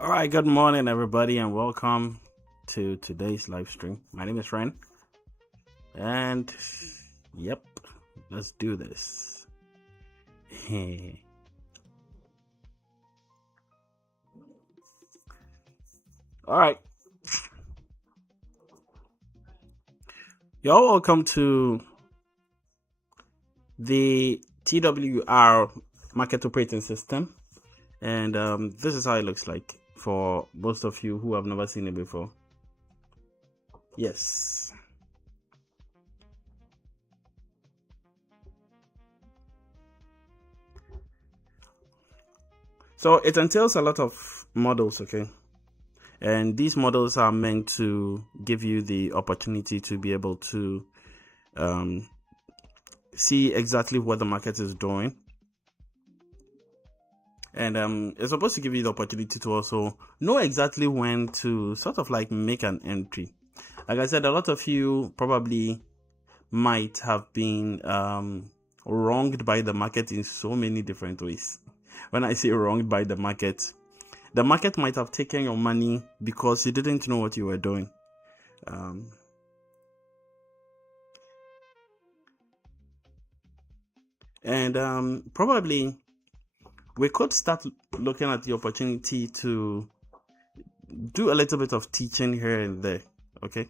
All right, good morning, everybody, and welcome to today's live stream. My name is Ren, and yep, let's do this. All right, y'all, welcome to the TWR Market Operating System, and this is how it looks like for most of you who have never seen it before. Yes. So it entails a lot of models, okay? And these models are meant to give you the opportunity to be able to see exactly what the market is doing. And it's supposed to give you the opportunity to also know exactly when to sort of like make an entry. Like I said, a lot of you probably might have been wronged by the market in so many different ways. When I say wronged by the market might have taken your money because you didn't know what you were doing. Probably we could start looking at the opportunity to do a little bit of teaching here and there, okay?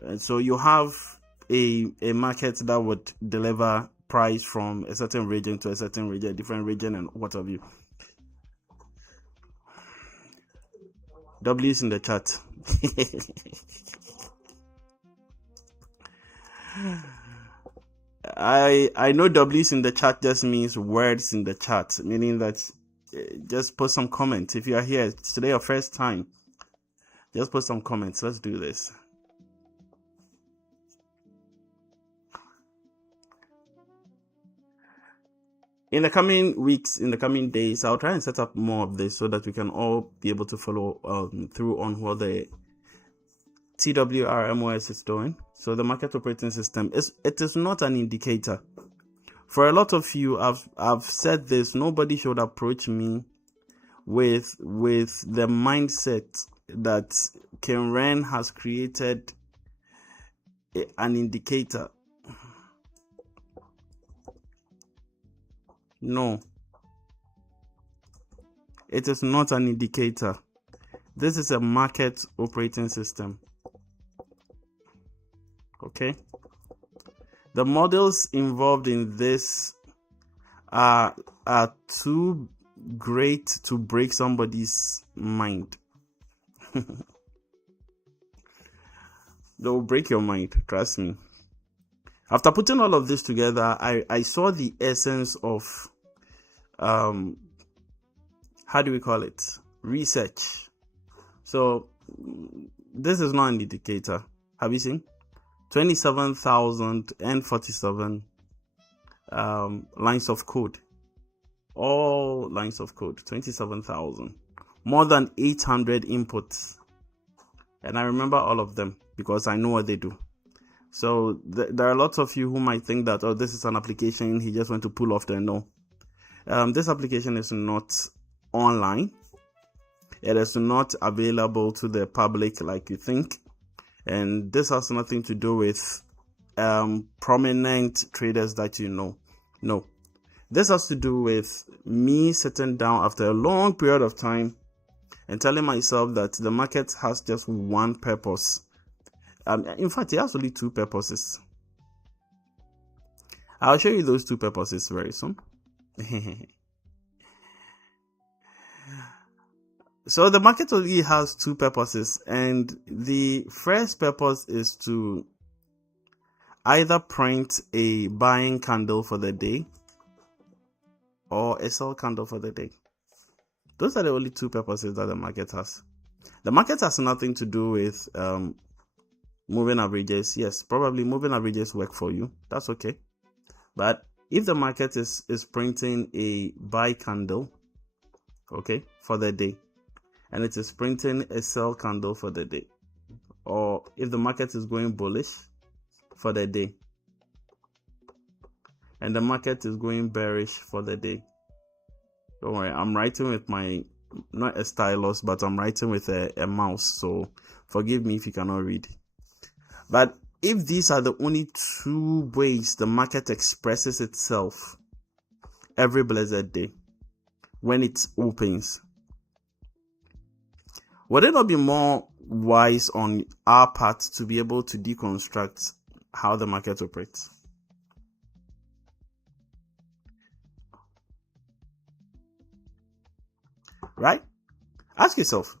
And so you have a market that would deliver price from a certain region to a certain region, different region, and what have you. W's in the chat. I know W's in the chat just means words in the chat, meaning that just put some comments. If you are here today, your first time, just put some comments. Let's do this. In the coming weeks, in the coming days, I'll try and set up more of this so that we can all be able to follow through on what the TWR MOS is doing. So the market operating system it is not an indicator. For a lot of you, I've said this. Nobody should approach me with the mindset that Ken Ren has created an indicator. No, it is not an indicator. This is a market operating system. Okay, the models involved in this are too great to break somebody's mind. They'll break your mind, trust me. After putting all of this together, I saw the essence of how do we call it? Research. So this is not an indicator. Have you seen? 27,047 lines of code. All lines of code. 27,000. More than 800 inputs. And I remember all of them because I know what they do. So there are lots of you who might think that, oh, this is an application he just went to pull off there. No. This application is not online. It is not available to the public like you think. And this has nothing to do with prominent traders that you know. No. This has to do with me sitting down after a long period of time and telling myself that the market has just one purpose. In fact, it has only two purposes. I'll show you those two purposes very soon. So the market only has two purposes, and the first purpose is to either print a buying candle for the day or a sell candle for the day. Those are the only two purposes that the market has. The market has nothing to do with moving averages. Yes, probably moving averages work for you. That's okay. But if the market is printing a buy candle, okay, for the day, and it is printing a sell candle for the day, or if the market is going bullish for the day and the market is going bearish for the day, don't worry, I'm writing with my not a stylus, but I'm writing with a mouse, so forgive me if you cannot read. But if these are the only two ways the market expresses itself every blessed day when it opens, would it not be more wise on our part to be able to deconstruct how the market operates? Right? Ask yourself,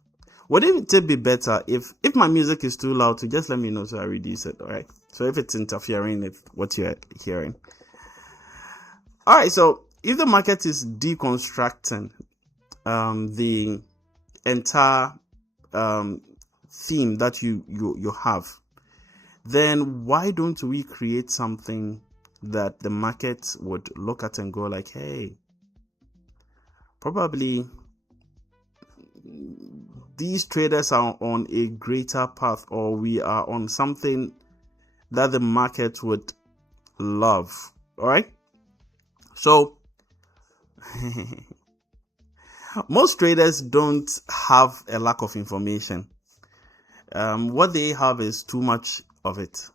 would it be better if my music is too loud to just let me know so I reduce it? All right. So if it's interfering with what you're hearing. All right. So if the market is deconstructing the entire theme that you have, then why don't we create something that the market would look at and go like, hey, probably these traders are on a greater path, or we are on something that the market would love. All right. So most traders don't have a lack of information. What they have is too much of it.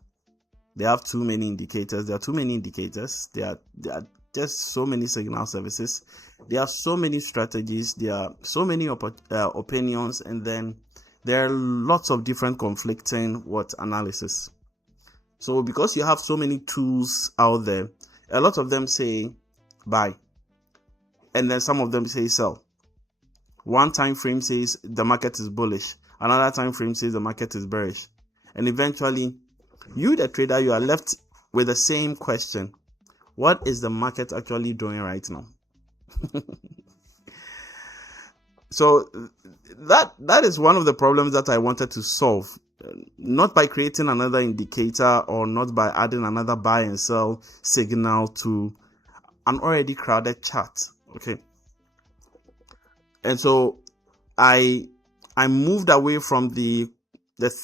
They have too many indicators. There are too many indicators. There are just so many signal services. There are so many strategies. There are so many opinions, and then there are lots of different conflicting analysis. So because you have so many tools out there, a lot of them say buy, and then some of them say sell. One time frame says the market is bullish. Another time frame says the market is bearish. And eventually, you, the trader, you are left with the same question. What is the market actually doing right now? So that is one of the problems that I wanted to solve. Not by creating another indicator, or not by adding another buy and sell signal to an already crowded chart. Okay. And so I moved away from the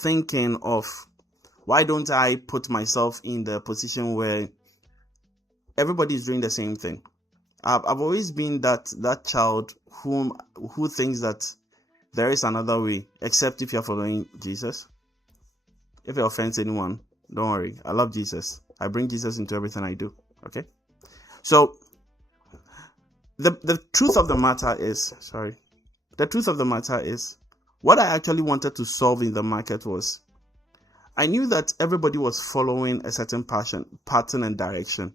thinking of, why don't I put myself in the position where everybody is doing the same thing? I've always been that child who thinks that there is another way, except if you're following Jesus. If it offends anyone, don't worry. I love Jesus. I bring Jesus into everything I do. Okay? So the truth of the matter is, what I actually wanted to solve in the market was, I knew that everybody was following a certain pattern and direction.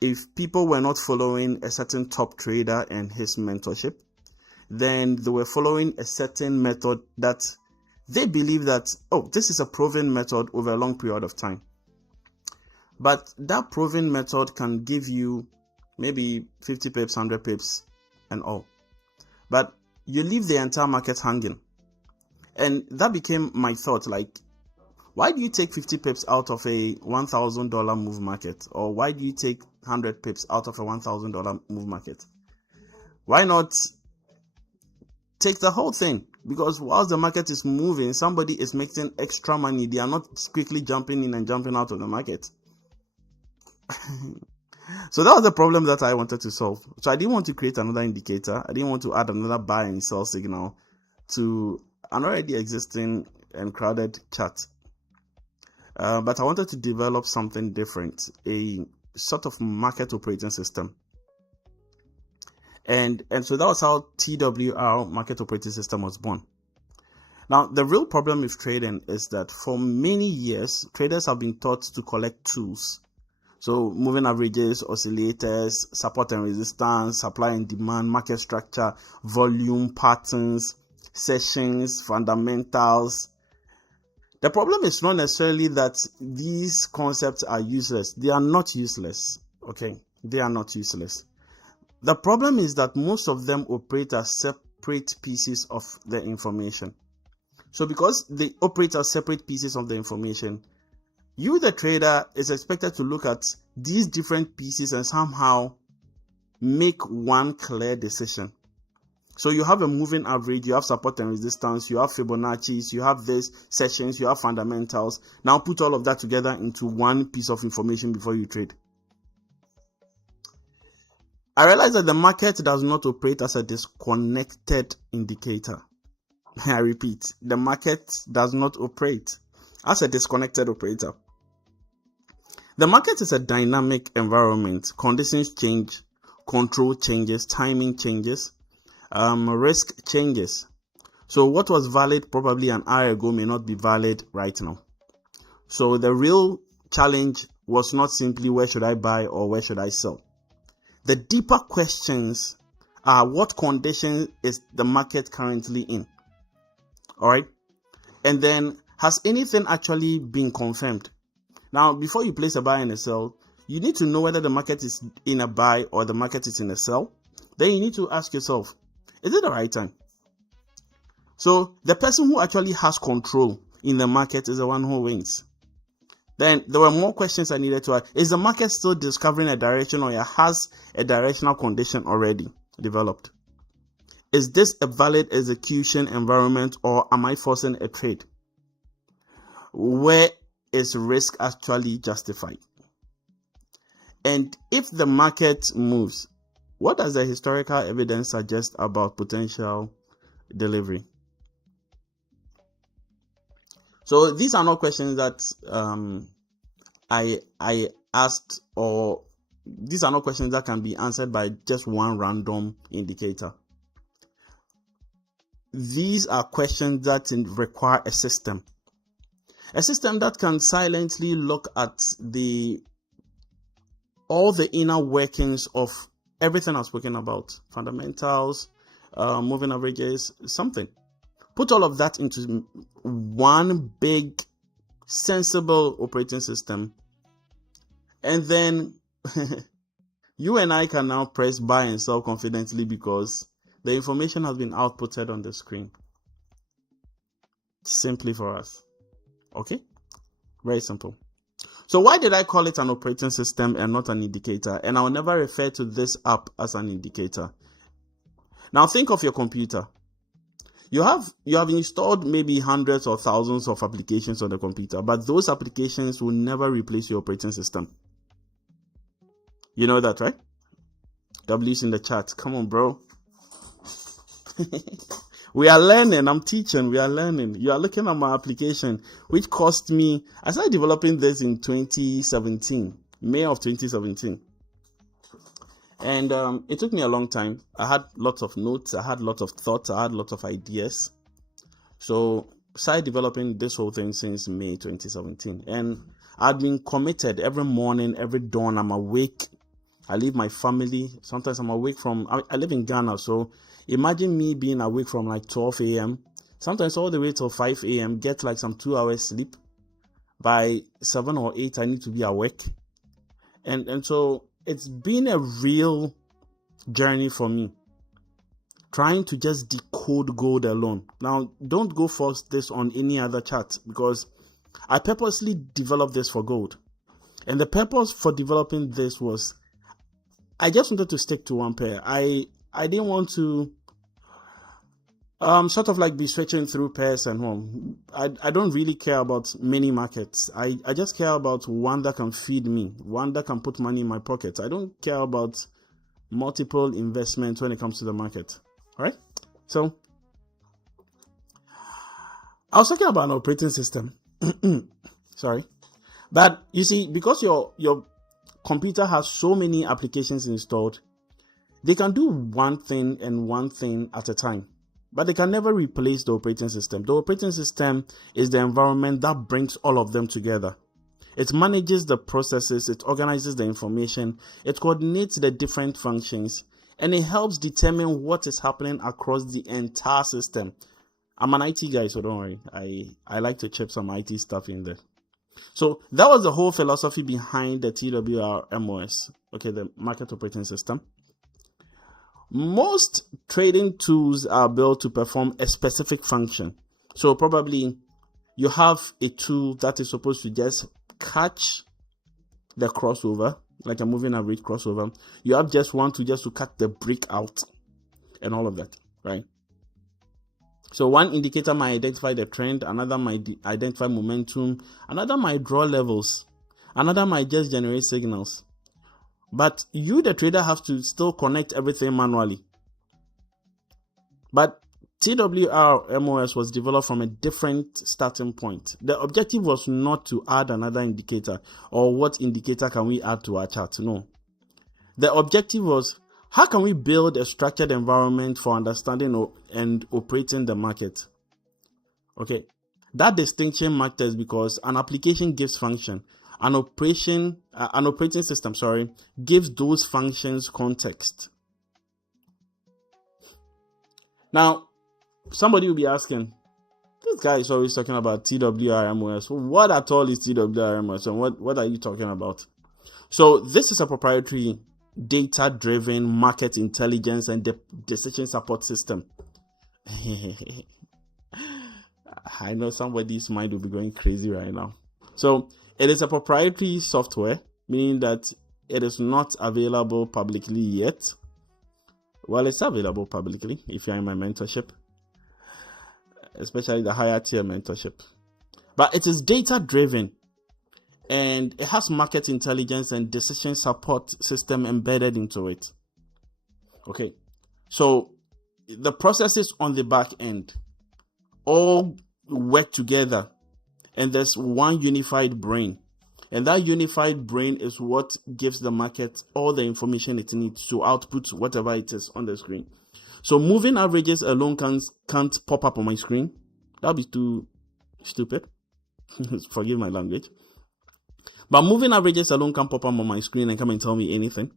If people were not following a certain top trader and his mentorship, then they were following a certain method that they believe that, oh, this is a proven method over a long period of time. But that proven method can give you maybe 50 pips, 100 pips, and all. But you leave the entire market hanging. And that became my thought, like, why do you take 50 pips out of a $1,000 move market? Or why do you take 100 pips out of a $1,000 move market? Why not take the whole thing? Because whilst the market is moving, somebody is making extra money. They are not quickly jumping in and jumping out of the market. So that was the problem that I wanted to solve. So I didn't want to create another indicator. I didn't want to add another buy and sell signal to an already existing and crowded chart. But I wanted to develop something different, a sort of market operating system. And so that was how TWR Market Operating System was born. Now, the real problem with trading is that for many years, traders have been taught to collect tools. So moving averages, oscillators, support and resistance, supply and demand, market structure, volume, patterns, sessions, fundamentals. The problem is not necessarily that these concepts are useless. They are not useless. Okay, they are not useless. The problem is that most of them operate as separate pieces of the information. So because they operate as separate pieces of the information, you, the trader, is expected to look at these different pieces and somehow make one clear decision. So you have a moving average, you have support and resistance, you have Fibonacci's, you have this sessions, you have fundamentals. Now put all of that together into one piece of information before you trade. I realize that the market does not operate as a disconnected indicator. I repeat, the market does not operate as a disconnected operator. The market is a dynamic environment. Conditions change, control changes, timing changes, risk changes. So what was valid probably an hour ago may not be valid right now. So the real challenge was not simply where should I buy or where should I sell. The deeper questions are what condition is the market currently in? All right. And then has anything actually been confirmed? Now, before you place a buy and a sell, you need to know whether the market is in a buy or the market is in a sell. Then you need to ask yourself, is it the right time? So the person who actually has control in the market is the one who wins. Then there were more questions I needed to ask. Is the market still discovering a direction, or has a directional condition already developed? Is this a valid execution environment, or am I forcing a trade? Where is risk actually justified? And if the market moves, what does the historical evidence suggest about potential delivery? So these are not questions that I asked, or these are not questions that can be answered by just one random indicator. These are questions that require a system that can silently look at all the inner workings of everything I've spoken about, fundamentals, moving averages, something. Put all of that into one big, sensible operating system, and then you and I can now press buy and sell confidently because the information has been outputted on the screen. Simply for us. Okay? Very simple. So why did I call it an operating system and not an indicator? And I'll never refer to this app as an indicator. Now think of your computer. You have installed maybe hundreds or thousands of applications on the computer, but those applications will never replace your operating system. You know that, right? W's in the chat. Come on, bro. We are learning. I'm teaching. We are learning. You are looking at my application, which cost me. I started developing this in 2017, May of 2017. And it took me a long time. I had lots of notes. I had lots of thoughts. I had lots of ideas. So I started developing this whole thing since May 2017. And I'd been committed every morning, every dawn. I'm awake. I leave my family. Sometimes I'm awake I live in Ghana. So imagine me being awake from like 12 a.m. Sometimes all the way till 5 a.m. Get like some 2 hours sleep. By 7 or 8, I need to be awake. And so it's been a real journey for me, trying to just decode gold alone. Now, don't go force this on any other chart, because I purposely developed this for gold. And the purpose for developing this was, I just wanted to stick to one pair. I didn't want to sort of like be switching through pairs and home. I don't really care about many markets. I just care about one that can feed me, one that can put money in my pocket. I don't care about multiple investments when it comes to the market. All right. So I was talking about an operating system. Sorry. But you see, because your computer has so many applications installed, they can do one thing and one thing at a time. But they can never replace the operating system. The operating system is the environment that brings all of them together. It manages the processes, it organizes the information, it coordinates the different functions, and it helps determine what is happening across the entire system. I'm an IT guy, so don't worry. I like to chip some IT stuff in there. So that was the whole philosophy behind the TWR MOS, okay, the Market Operating System. Most trading tools are built to perform a specific function. So probably you have a tool that is supposed to just catch the crossover, like a moving average crossover. You have just one to cut the break out and all of that, right? So one indicator might identify the trend, another might identify momentum, another might draw levels, another might just generate signals. But you, the trader, have to still connect everything manually. But TWR MOS was developed from a different starting point. The objective was not to add another indicator or what indicator can we add to our chart. No. The objective was, how can we build a structured environment for understanding and operating the market? Okay. That distinction matters because an application gives function. An operating system, gives those functions context. Now, somebody will be asking, this guy is always talking about TWR MOS. What at all is TWR MOS, and what are you talking about? So this is a proprietary data-driven market intelligence and decision support system. I know somebody's mind will be going crazy right now. So it is a proprietary software, meaning that it is not available publicly yet. Well, it's available publicly if you're in my mentorship, especially the higher tier mentorship. But it is data driven and it has market intelligence and decision support system embedded into it. Okay, so the processes on the back end all work together and there's one unified brain. And that unified brain is what gives the market all the information it needs to output whatever it is on the screen. So moving averages alone can't pop up on my screen. That'll be too stupid. Forgive my language. But moving averages alone can't pop up on my screen and come and tell me anything.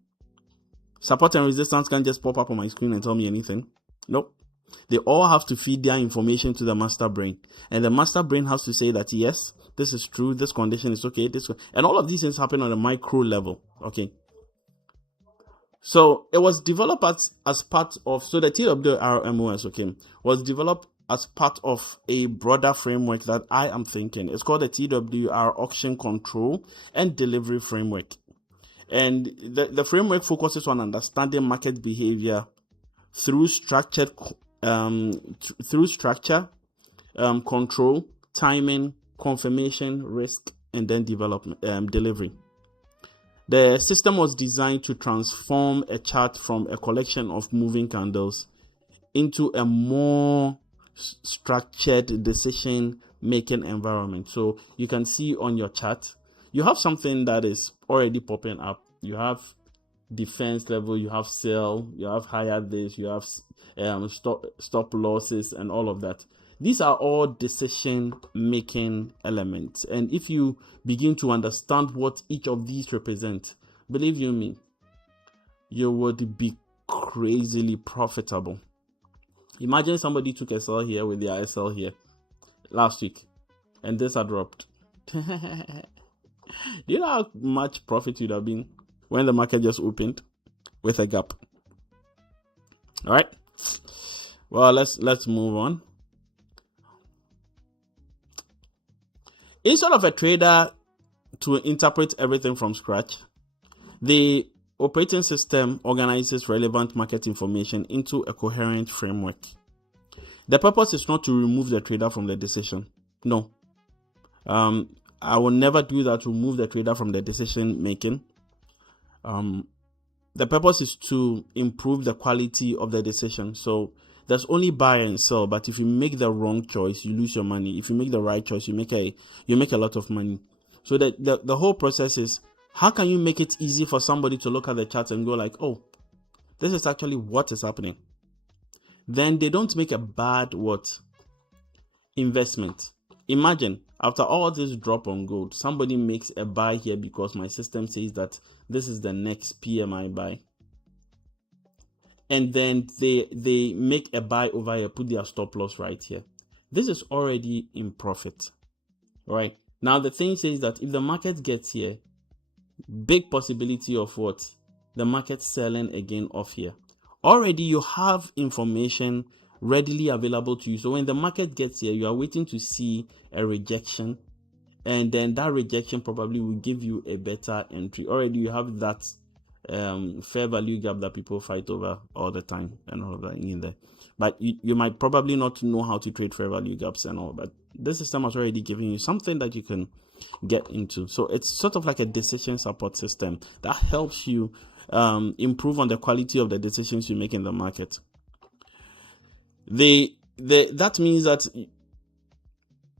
Support and resistance can't just pop up on my screen and tell me anything. Nope. They all have to feed their information to the master brain. And the master brain has to say that, yes, this is true, this condition is okay, and all of these things happen on a micro level. Okay. So it was developed as part of, so the TWR MOS, was developed as part of a broader framework that I am thinking. It's called the TWR Auction Control and Delivery Framework. And the framework focuses on understanding market behavior through structure, control, timing, confirmation, risk, and then delivery. The system was designed to transform a chart from a collection of moving candles into a more structured decision-making environment. So you can see on your chart, you have something that is already popping up. You have defense level, you have sell, you have higher this, you have stop losses and all of that. These are all decision-making elements. And if you begin to understand what each of these represent, believe you me, you would be crazily profitable. Imagine somebody took a sell here with their SL here last week, and this had dropped. Do you know how much profit you'd have been when the market just opened with a gap? All right. Well, let's move on. Instead of a trader to interpret everything from scratch, the operating system organizes relevant market information into a coherent framework. The purpose is not to remove the trader from the decision. No. I will never do that to remove the trader from the decision making. The purpose is to improve the quality of the decision. So there's only buy and sell, but if you make the wrong choice, you lose your money. If you make the right choice, you make a lot of money. So the whole process is, how can you make it easy for somebody to look at the chart and go like, oh, this is actually what is happening? Then they don't make a bad investment. Imagine after all this drop on gold, somebody makes a buy here because my system says that this is the next PMI buy. And then they make a buy over here, put their stop loss right here. This is already in profit, right? Now the thing says that if the market gets here, big possibility of what? The market selling again off here. Already you have information readily available to you. So when the market gets here, you are waiting to see a rejection, and then that rejection probably will give you a better entry. Already you have that fair value gap that people fight over all the time and all of that in there. But you might probably not know how to trade fair value gaps and all, but this system has already given you something that you can get into. So it's sort of like a decision support system that helps you improve on the quality of the decisions you make in the market. That means that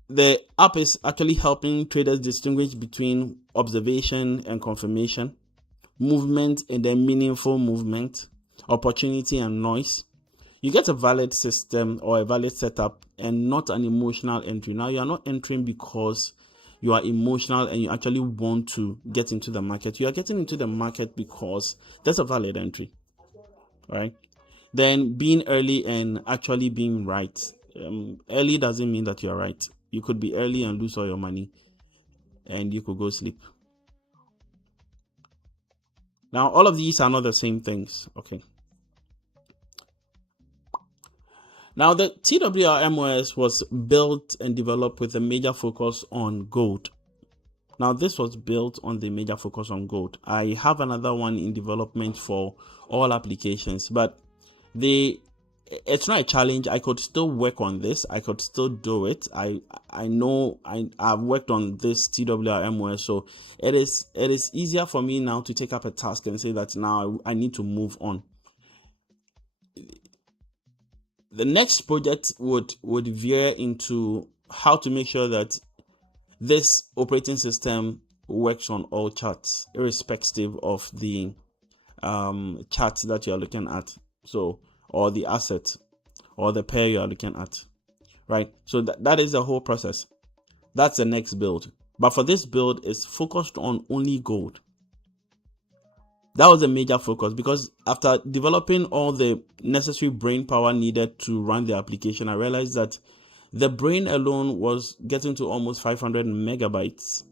the app is actually helping traders distinguish between observation and confirmation, movement and then meaningful movement, opportunity and noise. You get a valid system or a valid setup and not an emotional entry. Now, you are not entering because you are emotional and you actually want to get into the market. You are getting into the market because that's a valid entry, right? Then being early and actually being right. Early doesn't mean that you are right. You could be early and lose all your money and you could go sleep. Now, all of these are not the same things, okay? Now, the TWR MOS was built and developed with a major focus on gold. Now, this was built on the major focus on gold. I have another one in development for all applications, but it's not a challenge. I could still work on this. I could still do it. I know I've worked on this TWR MOS, so it is easier for me now to take up a task and say that now I need to move on. The next project would veer into how to make sure that this operating system works on all charts, irrespective of the chart that you are looking at. So, or the asset or the pair you are looking at, right? So that is the whole process. That's the next build. But for this build, it's focused on only gold. That was a major focus because after developing all the necessary brain power needed to run the application, I realized that the brain alone was getting to almost 500 megabytes.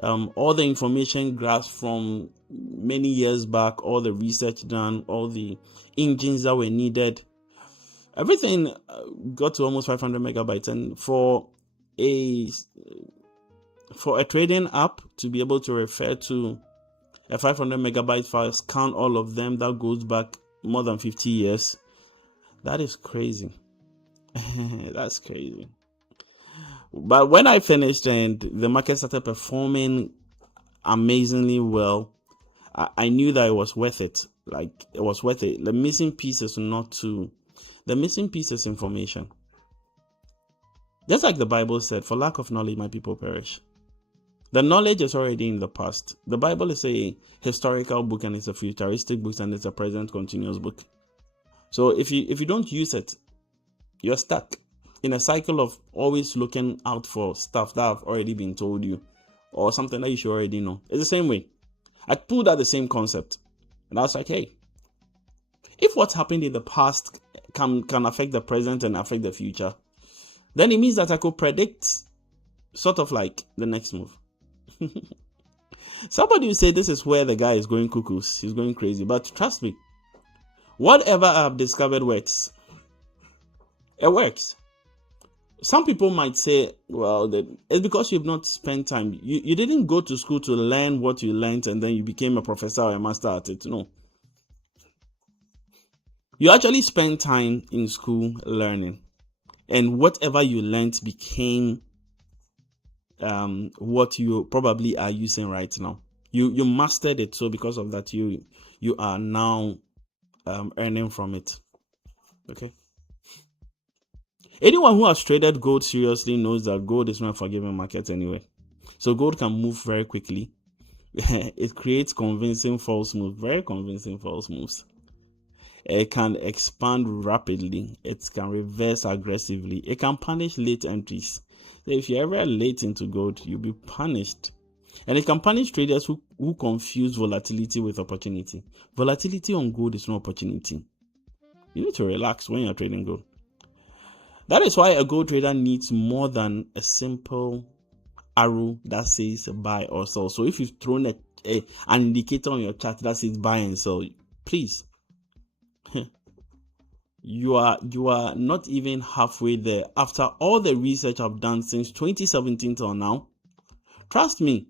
All the information grasped from many years back, all the research done, all the engines that were needed, everything got to almost 500 megabytes. And for a trading app to be able to refer to a 500 megabyte file, scan all of them, that goes back more than 50 years. That is crazy. That's crazy. But when I finished and the market started performing amazingly well, I knew that it was worth it. Like, it was worth it. The missing piece is information. Just like the Bible said, for lack of knowledge, my people perish. The knowledge is already in the past. The Bible is a historical book and it's a futuristic book and it's a present continuous book. So if you don't use it, you're stuck in a cycle of always looking out for stuff that have already been told you or something that you should already know. It's the same way. I pulled out the same concept and I was like, hey, if what happened in the past can affect the present and affect the future, then it means that I could predict sort of like the next move. Somebody will say this is where the guy is going cuckoos, he's going crazy, but trust me, whatever I've discovered works. It works. Some people might say, well, it's because you've not spent time. You didn't go to school to learn what you learned and then you became a professor or a master at it. No. You actually spent time in school learning, and whatever you learned became what you probably are using right now. You mastered it, so because of that, you are now earning from it. Okay. Anyone who has traded gold seriously knows that gold is not a forgiving market anyway. So gold can move very quickly. It creates convincing false moves, very convincing false moves. It can expand rapidly. It can reverse aggressively. It can punish late entries. So if you're ever late into gold, you'll be punished. And it can punish traders who confuse volatility with opportunity. Volatility on gold is no opportunity. You need to relax when you're trading gold. That is why a gold trader needs more than a simple arrow that says buy or sell. So if you've thrown an indicator on your chart that says buy and sell, please, you are not even halfway there. After all the research I've done since 2017 till now, trust me,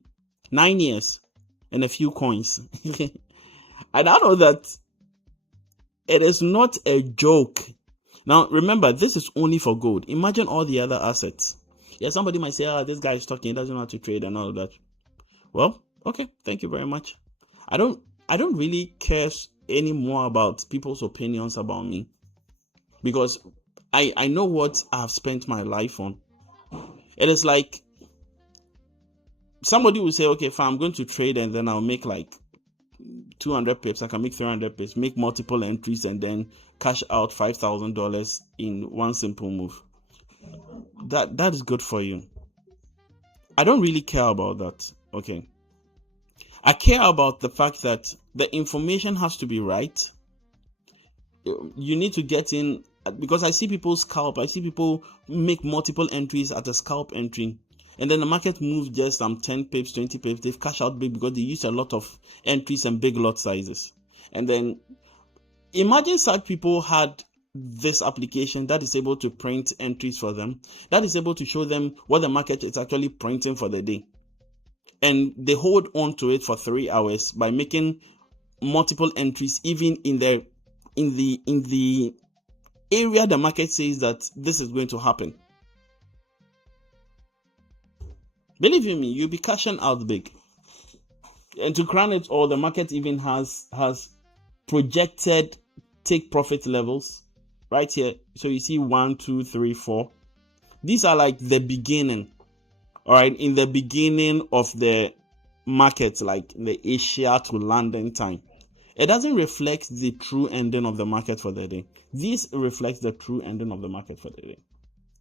9 years and a few coins. And I know that it is not a joke. Now, remember, this is only for gold. Imagine all the other assets. Yeah, somebody might say, this guy is talking, he doesn't know how to trade and all of that. Well, okay, thank you very much. I don't I don't really care anymore about people's opinions about me, because I know what I've spent my life on. It is like somebody will say, okay, fine, I'm going to trade and then I'll make like 200 pips. I can make 300 pips, make multiple entries, and then cash out $5,000 in one simple move. That is good for you. I don't really care about that. Okay. I care about the fact that the information has to be right. You need to get in, because I see people scalp. I see people make multiple entries at a scalp entry, and then the market moves just 10 pips, 20 pips. They've cashed out big because they use a lot of entries and big lot sizes. And then imagine such people had this application that is able to print entries for them, that is able to show them what the market is actually printing for the day, and they hold on to it for 3 hours by making multiple entries, even in the area the market says that this is going to happen. Believe you me, you'll be cashing out big. And to crown it all, the market even has projected take profit levels right here. So you see 1, 2, 3, 4. These are like the beginning. All right, in the beginning of the market, like the Asia to London time. It doesn't reflect the true ending of the market for the day. This reflects the true ending of the market for the day.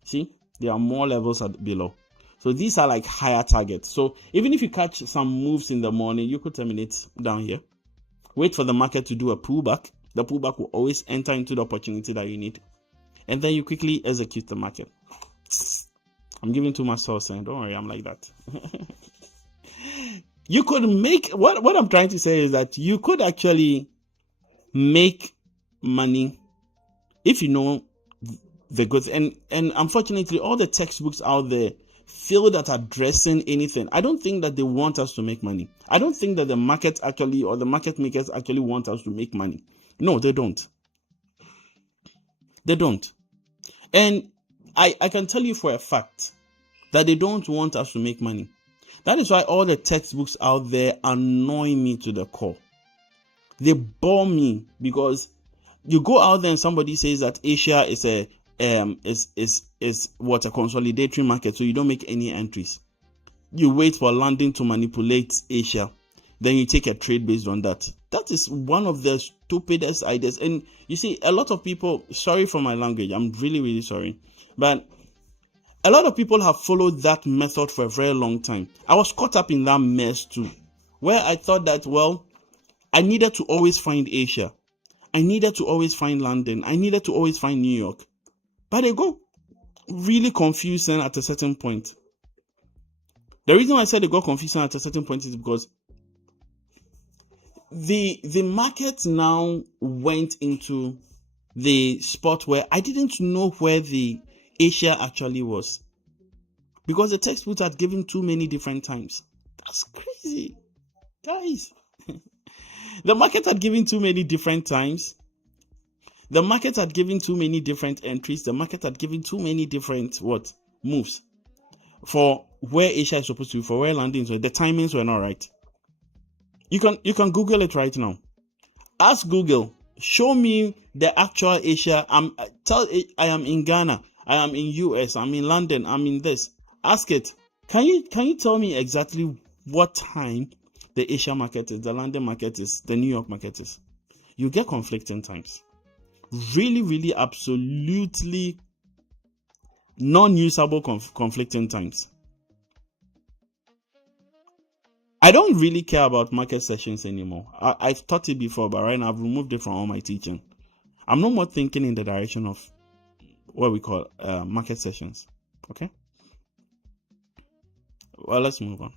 See, there are more levels below. So these are like higher targets. So even if you catch some moves in the morning, you could terminate down here. Wait for the market to do a pullback. The pullback will always enter into the opportunity that you need. And then you quickly execute the market. I'm giving too much sauce, and don't worry, I'm like that. You could make, what I'm trying to say is that you could actually make money if you know the goods. And unfortunately, all the textbooks out there failed at addressing anything. I don't think that they want us to make money. I don't think that the market actually, or the market makers actually want us to make money. No, they don't. They don't. And I can tell you for a fact that they don't want us to make money. That is why all the textbooks out there annoy me to the core. They bore me, because you go out there and somebody says that Asia is a consolidatory market, so you don't make any entries. You wait for London to manipulate Asia, then you take a trade based on that. That is one of the stupidest ideas. And you see, a lot of people, sorry for my language, I'm really, really sorry, but a lot of people have followed that method for a very long time. I was caught up in that mess too, where I thought that, well, I needed to always find Asia. I needed to always find London. I needed to always find New York. But they got really confusing at a certain point. The reason why I said they got confusing at a certain point is because the market now went into the spot where I didn't know where the Asia actually was, because the textbooks had given too many different times. That's crazy, guys. The market had given too many different times. The market had given too many different entries. The market had given too many different moves for where Asia is supposed to be, for where London is. The timings were not right. You can Google it right now. Ask Google, show me the actual Asia. I am in Ghana. I am in US. I'm in London. I'm in this. Ask it. Can you tell me exactly what time the Asia market is, the London market is, the New York market is? You get conflicting times. Really, really, absolutely non-usable conflicting times. I don't really care about market sessions anymore. I've taught it before, but right now I've removed it from all my teaching. I'm no more thinking in the direction of what we call market sessions. Okay? Well, let's move on.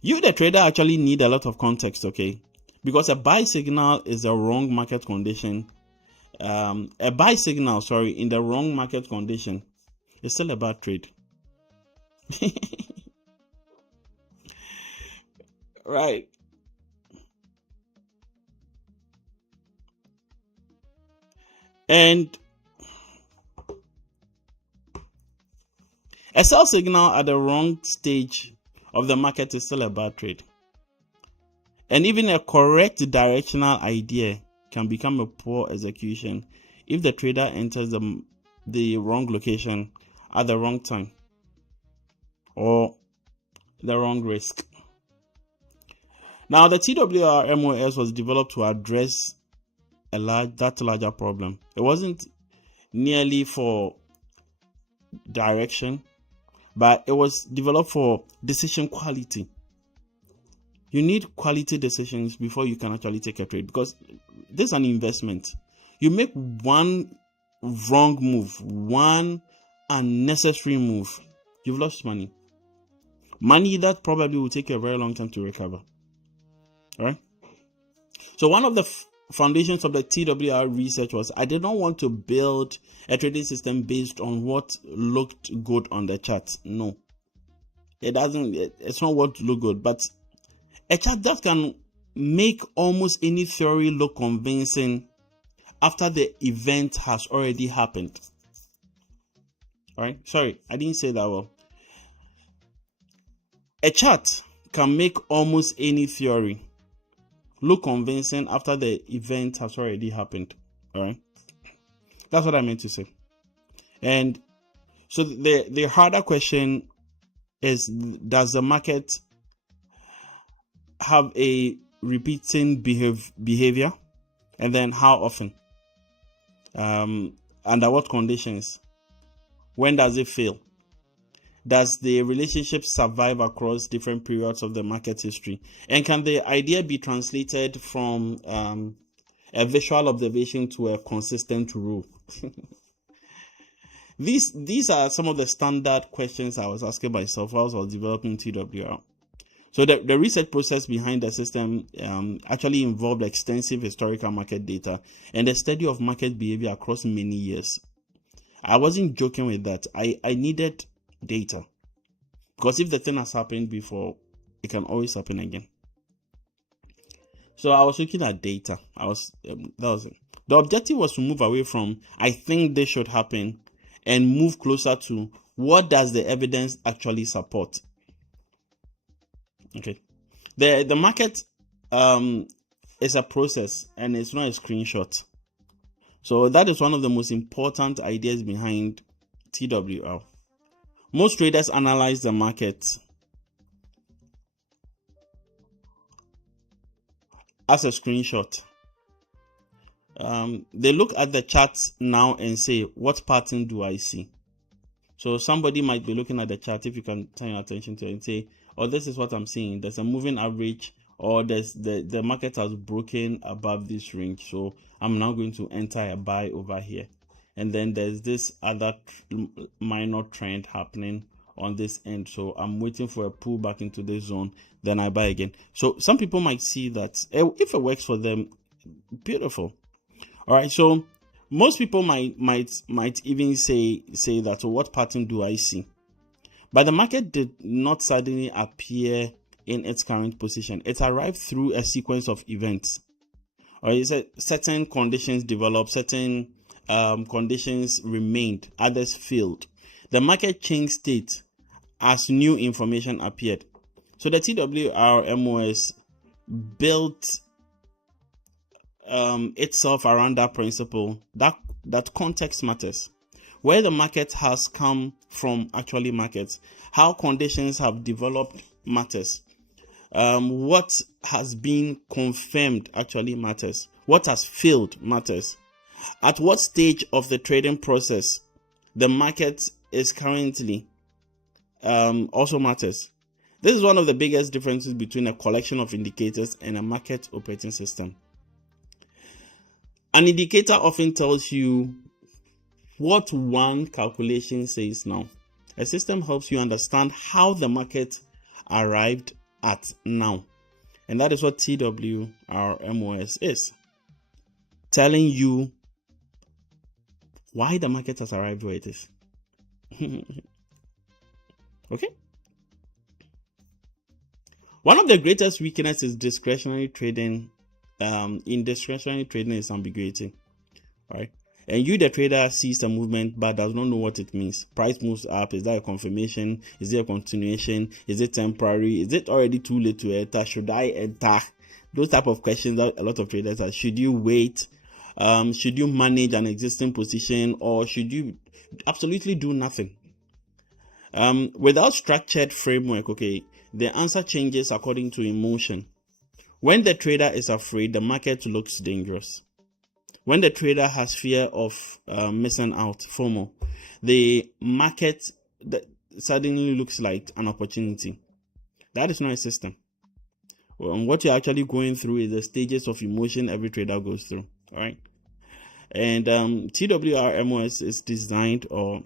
You, the trader, actually need a lot of context, okay? Because a buy signal is a wrong market condition. A buy signal, in the wrong market condition, it's still a bad trade. Right. And a sell signal at the wrong stage of the market is still a bad trade. And even a correct directional idea can become a poor execution if the trader enters the wrong location at the wrong time or the wrong risk. Now, the TWR MOS was developed to address that larger problem. It wasn't nearly for direction, but it was developed for decision quality. You need quality decisions before you can actually take a trade, because this is an investment. You make one wrong move, one unnecessary move, you've lost money. Money that probably will take you a very long time to recover. All right. So one of the foundations of the TWR research was, I did not want to build a trading system based on what looked good on the chart. No, it doesn't. It's not what looked good, but a chart that can make almost any theory look convincing after the event has already happened. All right. Sorry, I didn't say that well. A chart can make almost any theory look convincing after the event has already happened. All right. That's what I meant to say. And so the harder question is, does the market have a repeating behavior? And then how often? Under what conditions? When does it fail? Does the relationship survive across different periods of the market history? And can the idea be translated from a visual observation to a consistent rule? These are some of the standard questions I was asking myself while I was developing TWR. So the research process behind the system actually involved extensive historical market data and the study of market behavior across many years. I wasn't joking with that. I needed data, because if the thing has happened before, it can always happen again. So I was looking at data. That was it. The objective was to move away from I think this should happen and move closer to what does the evidence actually support. Okay, the market is a process and it's not a screenshot. So that is one of the most important ideas behind TWR. Most traders analyze the market as a screenshot. They look at the charts now and say, what pattern do I see? So somebody might be looking at the chart, if you can turn your attention to it, and say, oh, this is what I'm seeing. There's a moving average, or there's the market has broken above this range. So I'm now going to enter a buy over here. And then there's this other minor trend happening on this end. So I'm waiting for a pullback into this zone. Then I buy again. So some people might see that if it works for them, beautiful. All right. So most people might even say that, so what pattern do I see? But the market did not suddenly appear in its current position. It arrived through a sequence of events. Or is it certain conditions developed, certain conditions remained, others failed. The market changed state as new information appeared. So the TWR MOS built itself around that principle that context matters. Where the market has come from actually matters. How conditions have developed matters. What has been confirmed actually matters. What has failed matters. At what stage of the trading process the market is currently also matters. This is one of the biggest differences between a collection of indicators and a market operating system. An indicator often tells you what one calculation says now. A system helps you understand how the market arrived at now. And that is what TWR MOS is. Telling you why the market has arrived where it is. Okay? One of the greatest weaknesses is discretionary trading. In discretionary trading is ambiguity. Right? And you, the trader, sees the movement but does not know what it means. Price moves up. Is that a confirmation? Is it a continuation? Is it temporary? Is it already too late to enter? Should I enter? Those type of questions that a lot of traders are. Should you wait? Should you manage an existing position, or should you absolutely do nothing? Without structured framework, okay, the answer changes according to emotion. When the trader is afraid, the market looks dangerous. When the trader has fear of missing out, FOMO, the market suddenly looks like an opportunity. That is not a system. What you're actually going through is the stages of emotion every trader goes through. All right. And TWR MOS is designed, or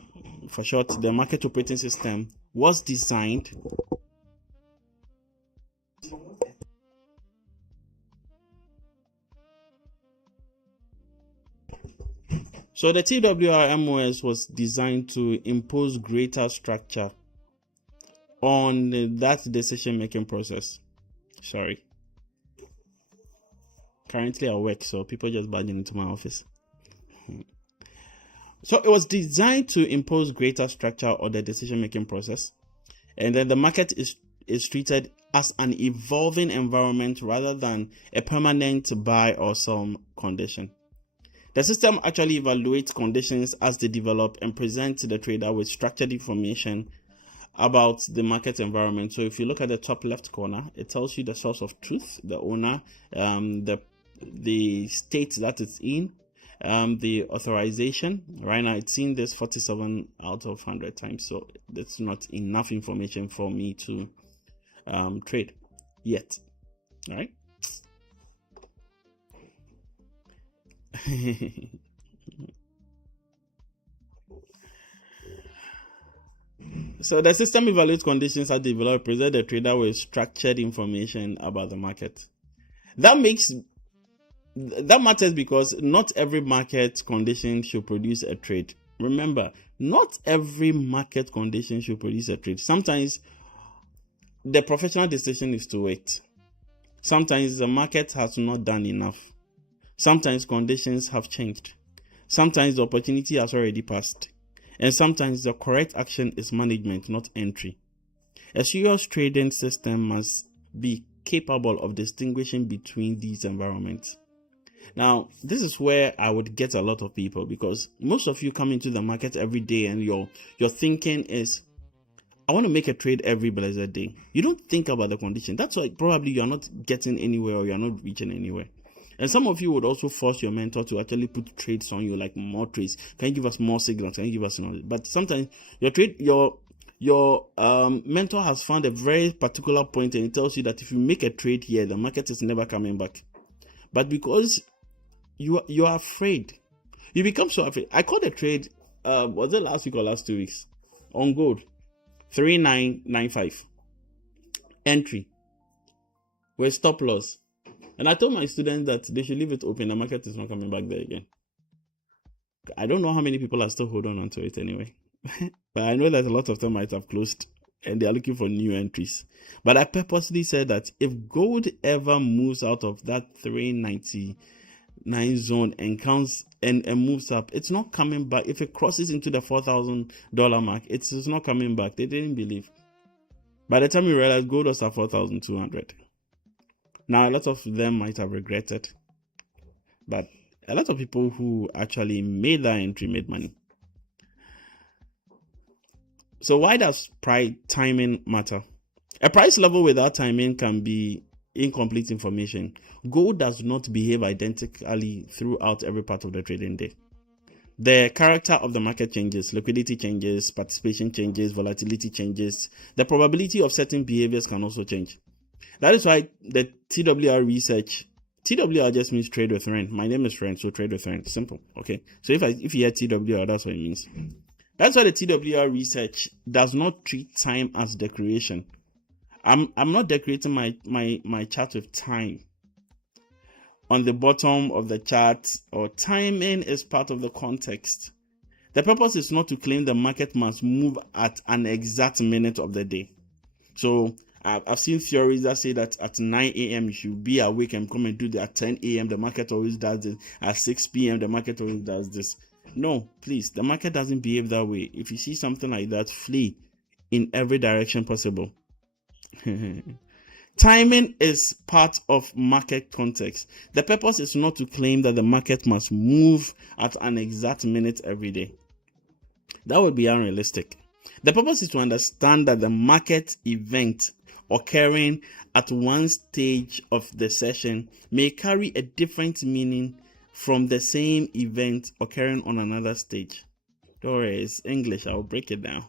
for short, the market operating system was designed So the TWR MOS was designed to impose greater structure on that decision-making process. Sorry. Currently I work, so people just barging into my office. So it was designed to impose greater structure on the decision-making process. And then the market is treated as an evolving environment rather than a permanent buy or sell condition. The system actually evaluates conditions as they develop and presents the trader with structured information about the market environment. So if you look at the top left corner, it tells you the source of truth, the owner, the state that it's in, the authorization. Right now it's seen this 47 out of 100 times, so that's not enough information for me to trade yet. All right. So the system evaluates conditions as they develop, present the trader with structured information about the market. That matters because not every market condition should produce a trade. Remember, not every market condition should produce a trade. Sometimes the professional decision is to wait. Sometimes the market has not done enough. Sometimes conditions have changed. Sometimes the opportunity has already passed. And sometimes the correct action is management, not entry. A serious trading system must be capable of distinguishing between these environments. Now, this is where I would get a lot of people, because most of you come into the market every day and your thinking is, I want to make a trade every blessed day. You don't think about the condition. That's why probably you're not getting anywhere or you're not reaching anywhere. And some of you would also force your mentor to actually put trades on you, like more trades. Can you give us more signals? Can you give us knowledge? But sometimes your mentor has found a very particular point and it tells you that if you make a trade here, the market is never coming back. But because you are afraid, you become so afraid. I caught a trade, was it last week or last 2 weeks, on gold, 3995 entry with stop loss. And I told my students that they should leave it open. The market is not coming back there again. I don't know how many people are still holding on to it anyway. But I know that a lot of them might have closed and they are looking for new entries. But I purposely said that if gold ever moves out of that 399 zone and counts and moves up, it's not coming back. If it crosses into the $4,000 mark, it's not coming back. They didn't believe. By the time you realize gold was at 4,200. Now, a lot of them might have regretted, but a lot of people who actually made that entry made money. So why does price timing matter? A price level without timing can be incomplete information. Gold does not behave identically throughout every part of the trading day. The character of the market changes, liquidity changes, participation changes, volatility changes. The probability of certain behaviors can also change. That is why the TWR research, TWR just means trade with rent. My name is Rent, so trade with rent. Simple. Okay. So if you hear TWR, that's what it means. That's why the TWR research does not treat time as decoration. I'm not decorating my chart with time. On the bottom of the chart, or timing is part of the context. The purpose is not to claim the market must move at an exact minute of the day. So I've seen theories that say that at 9 a.m. you should be awake and come and do that. At 10 a.m. the market always does this. At 6 p.m. the market always does this. No, please, the market doesn't behave that way. If you see something like that, flee in every direction possible. Timing is part of market context. The purpose is not to claim that the market must move at an exact minute every day. That would be unrealistic. The purpose is to understand that the market event occurring at one stage of the session may carry a different meaning from the same event occurring on another stage. Don't worry, it's English. I'll break it down.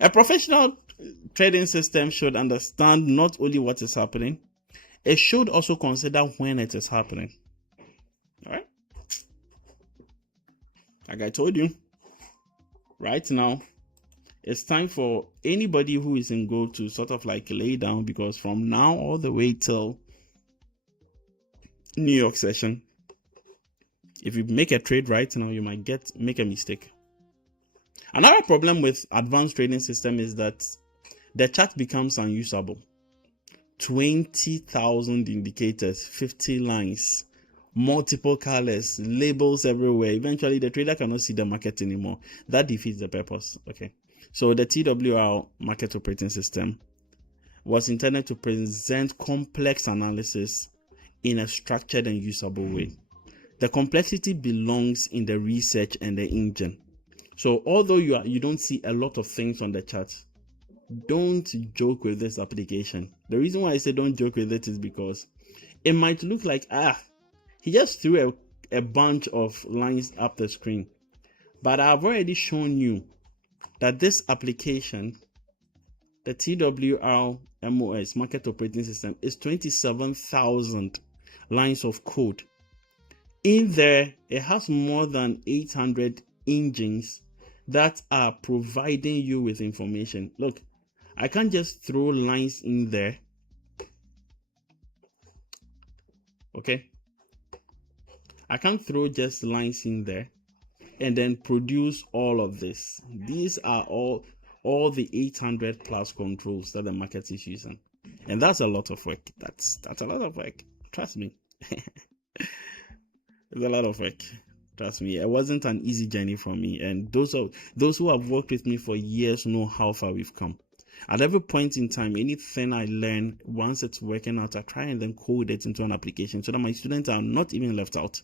A professional trading system should understand not only what is happening, it should also consider when it is happening. All right? Like I told you, right now, it's time for anybody who is in gold to sort of like lay down, because from now all the way till New York session, if you make a trade right now, you might make a mistake. Another problem with advanced trading system is that the chart becomes unusable. 20,000 indicators, 50 lines, multiple colors, labels everywhere. Eventually, the trader cannot see the market anymore. That defeats the purpose. Okay. So the TWR Market Operating System was intended to present complex analysis in a structured and usable way. The complexity belongs in the research and the engine. So although you don't see a lot of things on the chart, don't joke with this application. The reason why I say don't joke with it is because it might look like, he just threw a bunch of lines up the screen. But I've already shown you that this application, the TWR MOS Market Operating System, is 27,000 lines of code. In there, it has more than 800 engines that are providing you with information. Look, I can't just throw lines in there. Okay? I can't throw just lines in there and then produce all of this. These are all the 800 plus controls that the market is using. And that's a lot of work. That's a lot of work. Trust me. It's a lot of work. Trust me. It wasn't an easy journey for me. And those who have worked with me for years know how far we've come. At every point in time, anything I learn, once it's working out, I try and then code it into an application so that my students are not even left out.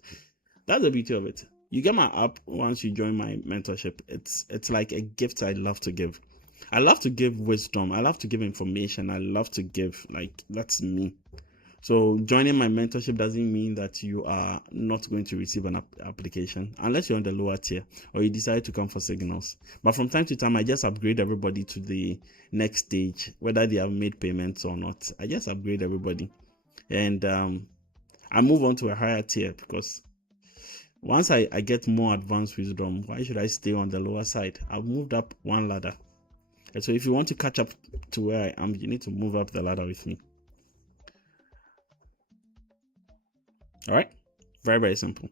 That's the beauty of it. You get my app once you join my mentorship. It's like a gift I love to give. I love to give wisdom. I love to give information. I love to give, like, that's me. So joining my mentorship doesn't mean that you are not going to receive an application unless you're on the lower tier or you decide to come for signals. But from time to time, I just upgrade everybody to the next stage, whether they have made payments or not. I just upgrade everybody. And I move on to a higher tier, because once I get more advanced wisdom, why should I stay on the lower side? I've moved up one ladder. And so if you want to catch up to where I am, you need to move up the ladder with me. All right, very, very simple.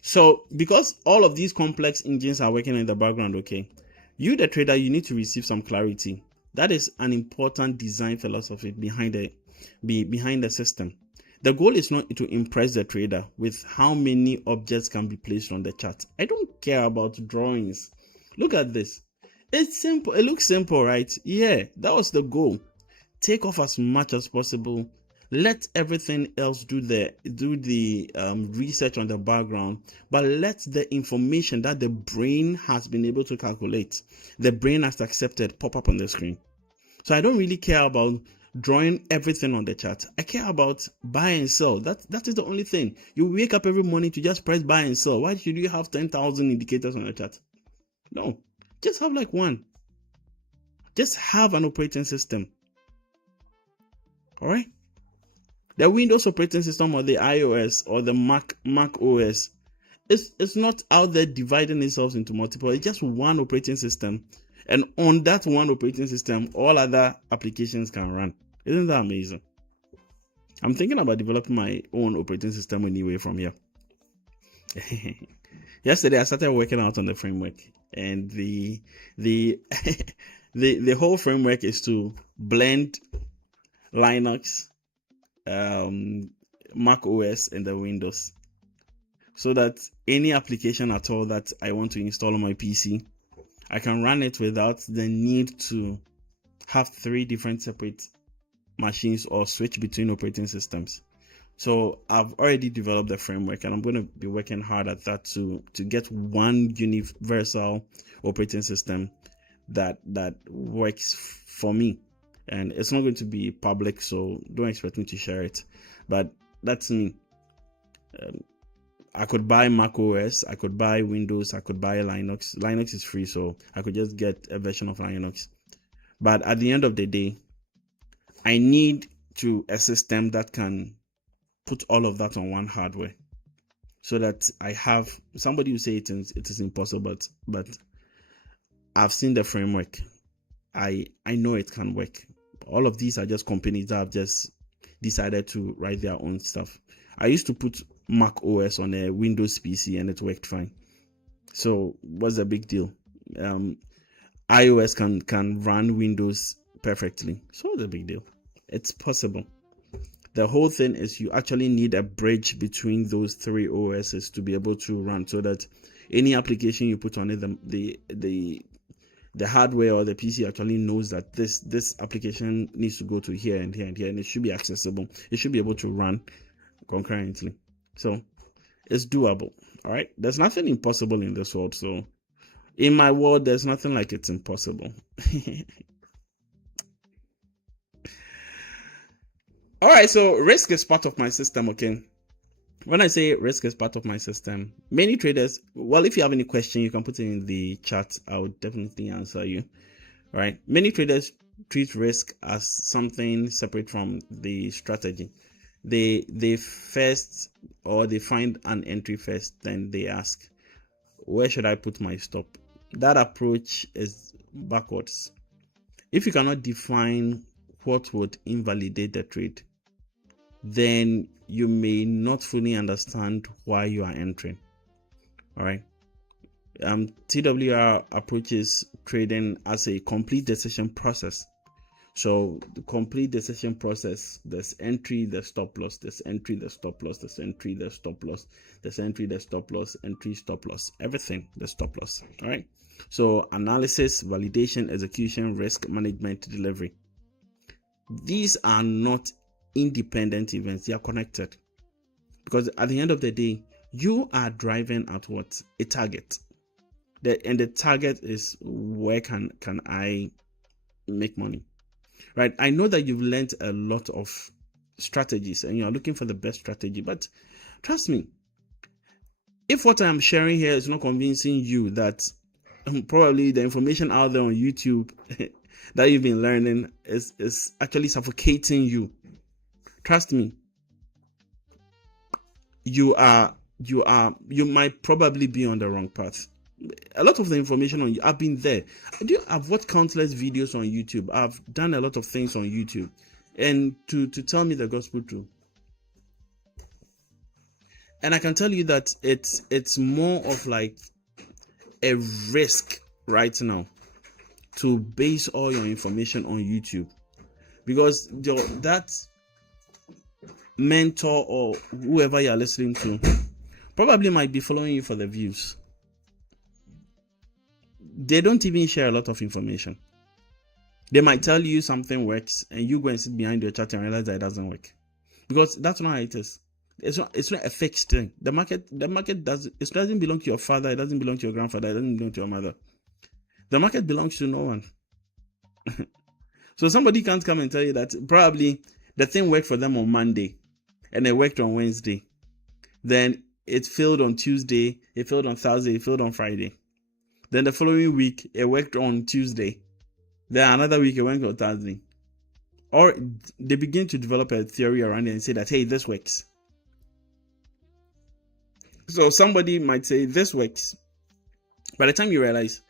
So because all of these complex engines are working in the background, okay, you, the trader, you need to receive some clarity. That is an important design philosophy behind the system. The goal is not to impress the trader with how many objects can be placed on the chart. I don't care about drawings. Look at this. It's simple. It looks simple, right? Yeah, that was the goal. Take off as much as possible. Let everything else do the research on the background, but let the information that the brain has been able to calculate, the brain has accepted, pop up on the screen. So I don't really care about drawing everything on the chart. I care about buy and sell. That is the only thing. You wake up every morning to just press buy and sell. Why should you have 10,000 indicators on the chart? No, just have like one. Just have an operating system. All right. The Windows operating system or the iOS or the Mac OS, it's not out there dividing itself into multiple. It's just one operating system. And on that one operating system, all other applications can run. Isn't that amazing? I'm thinking about developing my own operating system anyway from here. Yesterday, I started working out on the framework. And the whole framework is to blend Linux, Mac OS and the Windows, so that any application at all that I want to install on my PC, I can run it without the need to have 3 different separate machines or switch between operating systems. So I've already developed the framework, and I'm going to be working hard at that to get one universal operating system that works for me. And it's not going to be public, so don't expect me to share it, but that's me. I could buy Mac OS, I could buy Windows, I could buy Linux. Linux is free, so I could just get a version of Linux. But at the end of the day, I need a system that can put all of that on one hardware, so that I have, somebody will say it is impossible, but I've seen the framework. I know it can work. All of these are just companies that have just decided to write their own stuff. I used to put Mac OS on a Windows PC and it worked fine. So what's the big deal? iOS can run Windows perfectly. So what's the big deal? It's possible. The whole thing is you actually need a bridge between those 3 OSs to be able to run, so that any application you put on it, the hardware or the PC actually knows that this application needs to go to here and here and here, and it should be accessible. It should be able to run concurrently. So it's doable. All right, there's nothing impossible in this world. So in my world, there's nothing like it's impossible. All right, so risk is part of my system. Okay, when I say risk is part of my system, many traders, well, if you have any question, you can put it in the chat. I would definitely answer you. All right, many traders treat risk as something separate from the strategy. They first, or they find an entry first, then they ask, where should I put my stop? That approach is backwards. If you cannot define what would invalidate the trade, then you may not fully understand why you are entering. All right. TWR approaches trading as a complete decision process. So the complete decision process, there's entry, there's stop loss, there's entry, there's stop loss, there's entry, there's stop loss, there's entry, there's stop loss, entry, stop loss, everything, there's stop loss. All right. So analysis, validation, execution, risk management, delivery. These are not independent events, they are connected, because at the end of the day, you are driving at what? A target. And the target is, where can I make money? Right? I know that you've learned a lot of strategies and you're looking for the best strategy, but trust me, if what I'm sharing here is not convincing you, that probably the information out there on YouTube that you've been learning is actually suffocating you, trust me, you might probably be on the wrong path. A lot of the information on you, I've been there. I've watched countless videos on YouTube. I've done a lot of things on YouTube, and to tell me the gospel truth. And I can tell you that it's more of like a risk right now to base all your information on YouTube, because that mentor or whoever you're listening to probably might be following you for the views. They don't even share a lot of information. They might tell you something works and you go and sit behind your chat and realize that it doesn't work, because that's not how it is. It's not a fixed thing. The market doesn't belong to your father, it doesn't belong to your grandfather, it doesn't belong to your mother. The market belongs to no one. So somebody can't come and tell you that probably the thing worked for them on Monday and it worked on Wednesday. Then it failed on Tuesday, it failed on Thursday, it failed on Friday. Then the following week, it worked on Tuesday. Then another week, it went on Thursday. Or they begin to develop a theory around it and say that, hey, this works. So somebody might say, this works. By the time you realize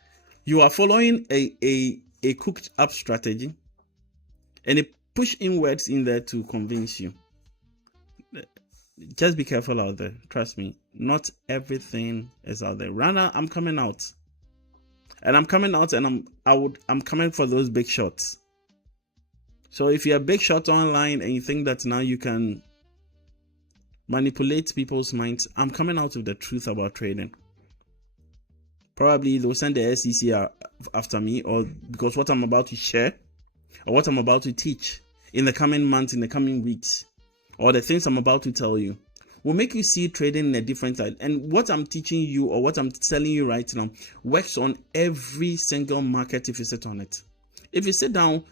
you are following a cooked up strategy, and they push in words in there to convince you. Just be careful out there. Trust me, not everything is out there. Rana, I'm coming out. And I'm coming out, and I'm coming for those big shots. So if you're a big shot online and you think that now you can manipulate people's minds. I'm coming out with the truth about trading. Probably they'll send the SEC after me, or because what I'm about to share or what I'm about to teach in the coming months, in the coming weeks, or the things I'm about to tell you will make you see trading in a different light. And what I'm teaching you or what I'm telling you right now works on every single market if you sit on it. If you sit down,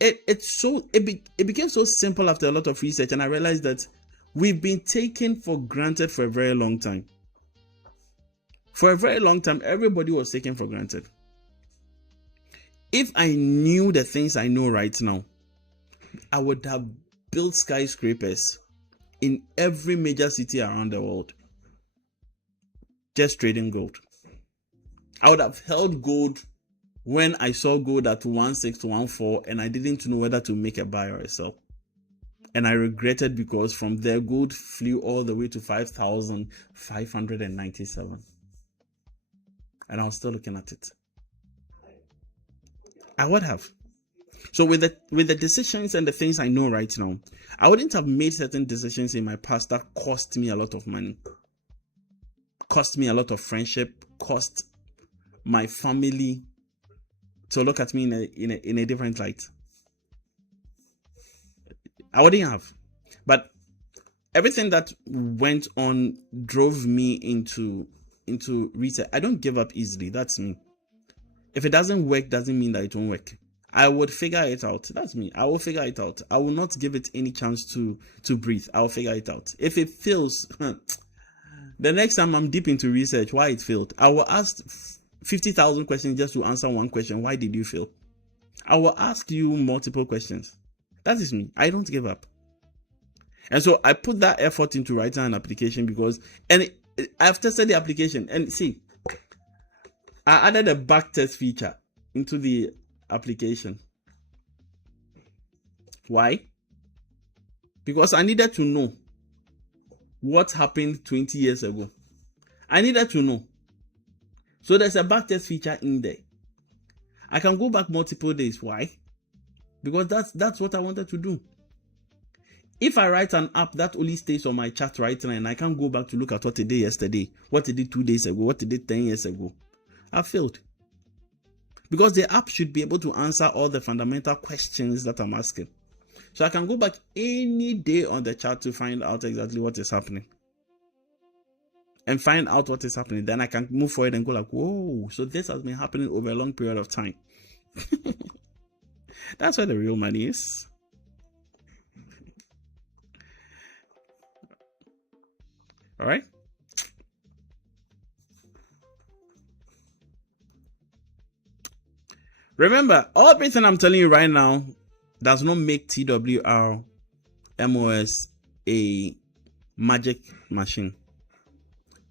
it became so simple after a lot of research, and I realized that we've been taken for granted for a very long time. For a very long time, everybody was taken for granted. If I knew the things I know right now, I would have built skyscrapers in every major city around the world, just trading gold. I would have held gold when I saw gold at 1614 and I didn't know whether to make a buy or a sell. And I regretted, because from there gold flew all the way to 5,597. And I was still looking at it. I would have. So with the decisions and the things I know right now, I wouldn't have made certain decisions in my past that cost me a lot of money, cost me a lot of friendship, cost my family to look at me in a different light. I wouldn't have. But everything that went on drove me into research. I don't give up easily. That's me. If it doesn't work, doesn't mean that it won't work. I would figure it out. That's me. I will figure it out. I will not give it any chance to breathe. I will figure it out. If it fails, the next time I'm deep into research why it failed, I will ask 50,000 questions just to answer one question. Why did you fail? I will ask you multiple questions. That is me. I don't give up. And so I put that effort into writing an application I've tested the application, and see, I added a backtest feature into the application. Why? Because I needed to know what happened 20 years ago. I needed to know. So there's a backtest feature in there. I can go back multiple days. Why? Because that's what I wanted to do. If I write an app that only stays on my chart right now, and I can't go back to look at what it did yesterday, what it did 2 days ago, what it did 10 years ago, I failed. Because the app should be able to answer all the fundamental questions that I'm asking. So I can go back any day on the chart to find out exactly what is happening. And find out what is happening. Then I can move forward and go like, whoa, so this has been happening over a long period of time. That's where the real money is. All right. Remember, everything I'm telling you right now does not make TWR MOS a magic machine.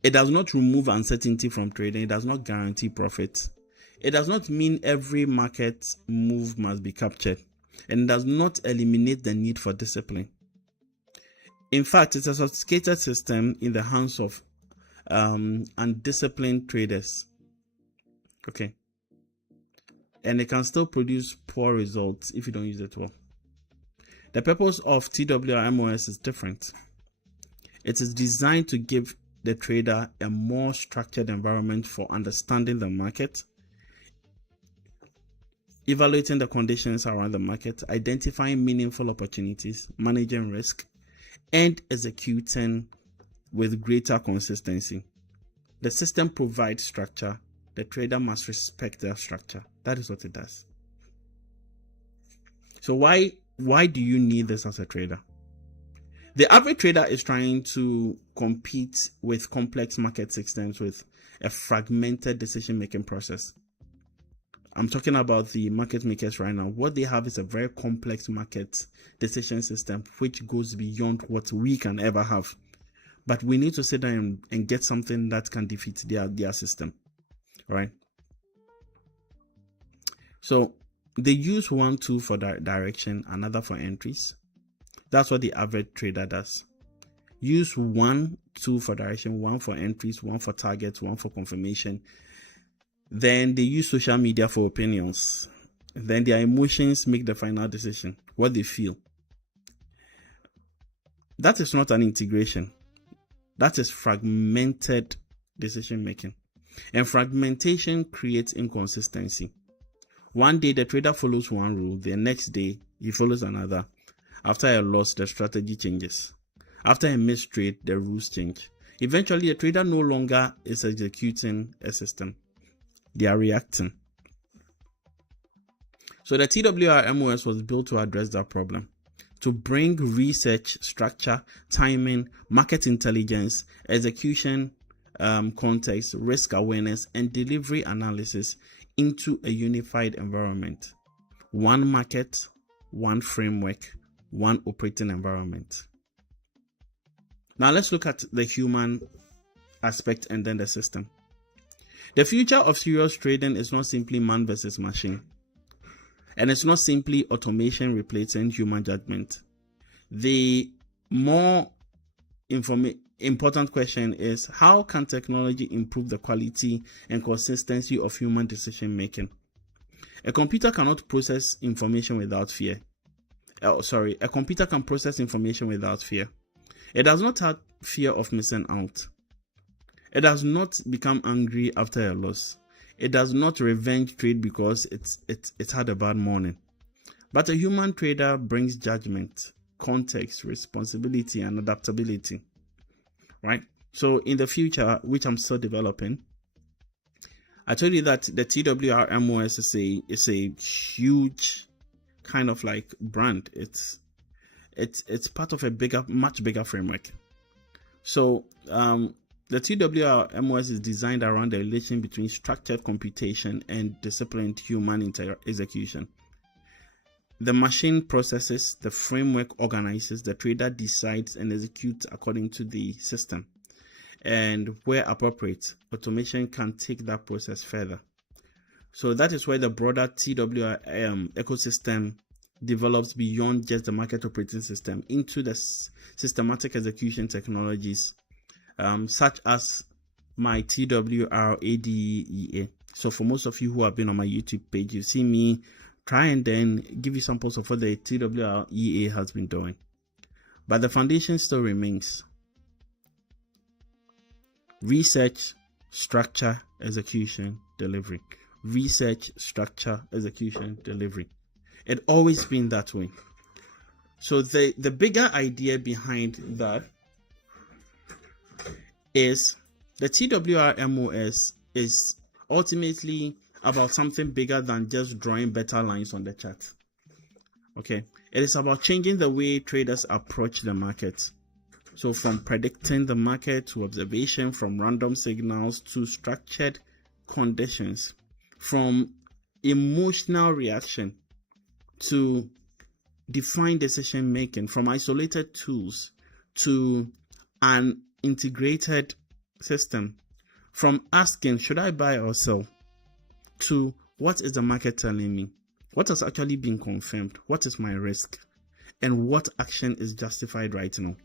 It does not remove uncertainty from trading. It does not guarantee profit. It does not mean every market move must be captured. And it does not eliminate the need for discipline. In fact, it's a sophisticated system in the hands of undisciplined traders. Okay. And it can still produce poor results if you don't use it well. The purpose of TWR MOS is different. It is designed to give the trader a more structured environment for understanding the market, evaluating the conditions around the market, identifying meaningful opportunities, managing risk, and executing with greater consistency. The system provides structure. The trader must respect their structure. That is what it does. So why do you need this as a trader? The average trader is trying to compete with complex market systems with a fragmented decision-making process. I'm talking about the market makers right now. What they have is a very complex market decision system which goes beyond what we can ever have. But we need to sit down and get something that can defeat their system. All right. So they use one tool for direction, another for entries. That's what the average trader does. Use one tool for direction, one for entries, one for targets, one for confirmation. Then they use social media for opinions. Then their emotions make the final decision, what they feel. That is not an integration. That is fragmented decision making. And fragmentation creates inconsistency. One day the trader follows one rule, the next day he follows another. After a loss, the strategy changes. After a missed trade, the rules change. Eventually, the trader no longer is executing a system. They are reacting. So the TWR MOS was built to address that problem, to bring research, structure, timing, market intelligence, execution, context, risk awareness, and delivery analysis into a unified environment. One market, one framework, one operating environment. Now let's look at the human aspect and then the system. The future of serious trading is not simply man versus machine. And it's not simply automation replacing human judgment. The more important question is, how can technology improve the quality and consistency of human decision making? A computer cannot process information without fear. A computer can process information without fear. It does not have fear of missing out. It does not become angry after a loss. It does not revenge trade because it's had a bad morning. But a human trader brings judgment, context, responsibility, and adaptability. Right? So in the future, which I'm still developing, I told you that the TWR MOS is a huge kind of like brand. It's part of a much bigger framework. So the TWR MOS is designed around the relation between structured computation and disciplined human execution. The machine processes, the framework organizes, the trader decides and executes according to the system. And where appropriate, automation can take that process further. So that is where the broader TWR ecosystem develops beyond just the market operating system into the systematic execution technologies, such as my TWR ADEA. So for most of you who have been on my YouTube page, you see me try and then give you samples of what the TWR EA has been doing. But the foundation still remains research, structure, execution, delivery. Research, structure, execution, delivery. It's always been that way. So the bigger idea behind that is the TWR MOS is ultimately about something bigger than just drawing better lines on the chart. Okay, it is about changing the way traders approach the market. So from predicting the market to observation, from random signals to structured conditions, from emotional reaction to defined decision making, from isolated tools to an integrated system, from asking, should I buy or sell, to what is the market telling me? What has actually been confirmed? What is my risk? And what action is justified right now?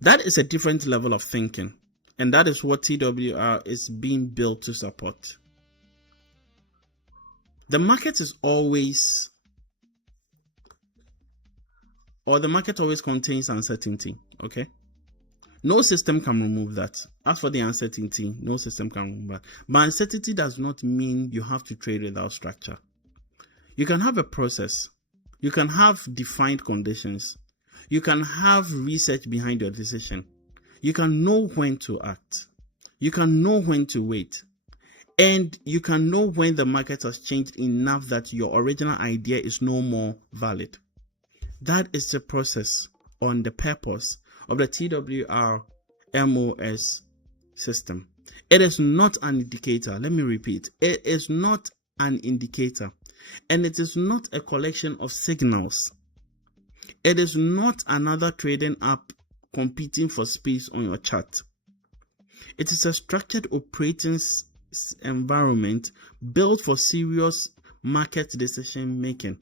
That is a different level of thinking. And that is what TWR is being built to support. The market is always, or the market always contains uncertainty. Okay? No system can remove that. As for the uncertainty, no system can remove that. But uncertainty does not mean you have to trade without structure. You can have a process. You can have defined conditions. You can have research behind your decision. You can know when to act. You can know when to wait. And you can know when the market has changed enough that your original idea is no more valid. That is the process on the purpose of the TWR MOS system. It is not an indicator. Let me repeat. It is not an indicator. And it is not a collection of signals. It is not another trading app competing for space on your chart. It is a structured operating environment built for serious market decision making.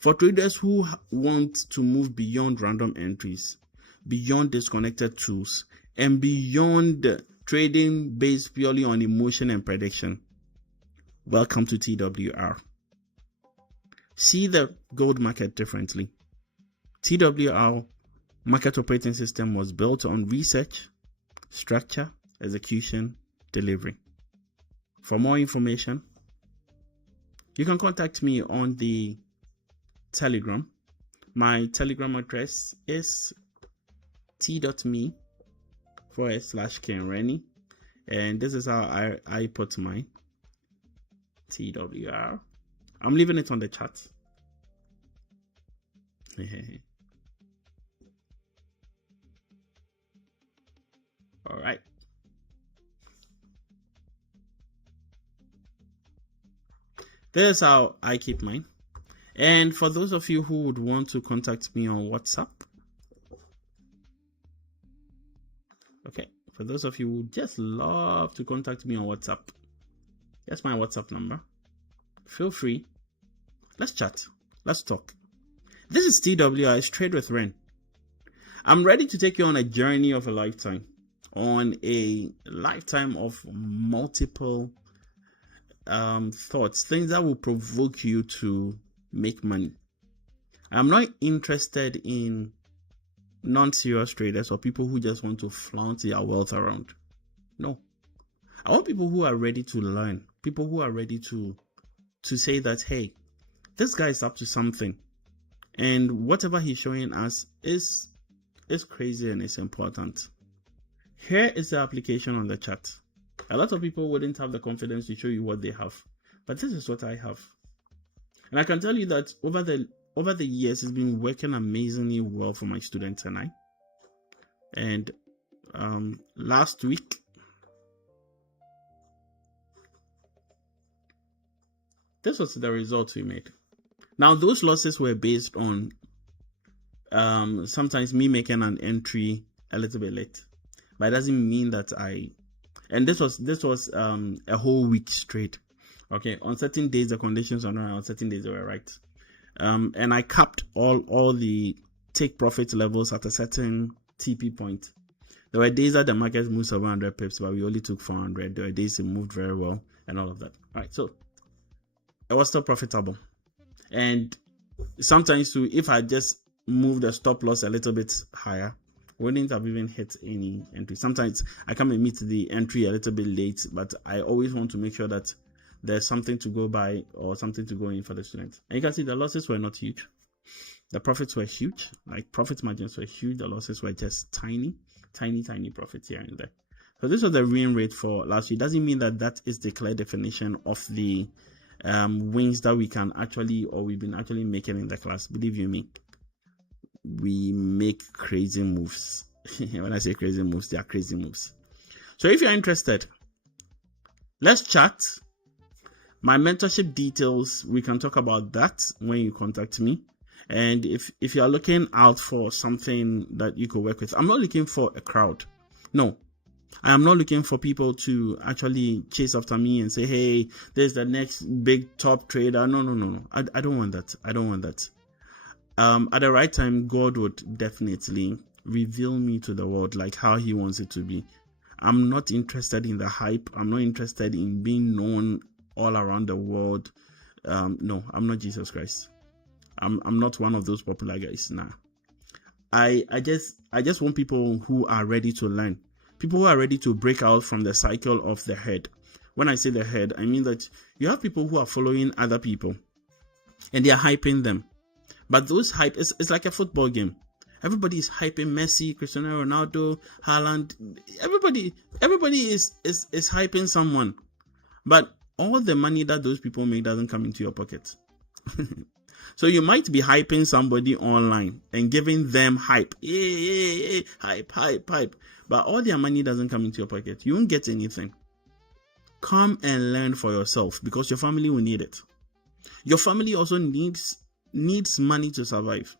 For traders who want to move beyond random entries, beyond disconnected tools, and beyond trading based purely on emotion and prediction. Welcome to TWR. See the gold market differently. TWR Market Operating System was built on research, structure, execution, delivery. For more information, you can contact me on the Telegram. My Telegram address is t.me/Kenreni, and this is how I put mine. TWR. I'm leaving it on the chat. All right. This is how I keep mine. And for those of you who would want to contact me on WhatsApp, okay, for those of you who just love to contact me on WhatsApp, that's my WhatsApp number. Feel free. Let's chat. Let's talk. This is TWR, it's Trade with Ren. I'm ready to take you on a journey of a lifetime, on a lifetime of multiple thoughts, things that will provoke you to make money. I'm not interested in non-serious traders or people who just want to flaunt their wealth around. No. I want people who are ready to learn, people who are ready to say that, hey, this guy is up to something, and whatever he's showing us is crazy and it's important. Here is the application on the chat. A lot of people wouldn't have the confidence to show you what they have, but this is what I have. And I can tell you that over the years, it's been working amazingly well for my students and I. And last week, this was the result we made. Now, those losses were based on sometimes me making an entry a little bit late, but it doesn't mean that and this was a whole week straight. Okay, on certain days the conditions are not right, on certain days they were right. And I capped all the take profit levels at a certain TP point. There were days that the market moved 700 pips, but we only took 400. There were days it moved very well and all of that. All right, so it was still profitable. And sometimes too, if I just moved the stop loss a little bit higher, wouldn't have even hit any entry. Sometimes I come and meet the entry a little bit late, but I always want to make sure that there's something to go by or something to go in for the students. And you can see the losses were not huge. The profits were huge, like profit margins were huge. The losses were just tiny profits here and there. So this was the win rate for last year. It doesn't mean that is the clear definition of the wins that we can actually, or we've been actually making in the class. Believe you me, we make crazy moves. When I say crazy moves, they are crazy moves. So if you're interested, let's chat. My mentorship details, we can talk about that when you contact me. And if you're looking out for something that you could work with, I'm not looking for a crowd. No, I am not looking for people to actually chase after me and say, hey, there's the next big top trader. No. I don't want that. I don't want that. At the right time, God would definitely reveal me to the world like how he wants it to be. I'm not interested in the hype. I'm not interested in being known all around the world. No, I'm not Jesus Christ. I'm not one of those popular guys. Nah. I just want people who are ready to learn. People who are ready to break out from the cycle of the herd. When I say the herd, I mean that you have people who are following other people and they are hyping them. But those hype, it's like a football game. Everybody is hyping Messi, Cristiano Ronaldo, Haaland. Everybody is hyping someone. But all the money that those people make doesn't come into your pocket. So you might be hyping somebody online and giving them hype. Hype. But all their money doesn't come into your pocket. You won't get anything. Come and learn for yourself because your family will need it. Your family also needs money to survive.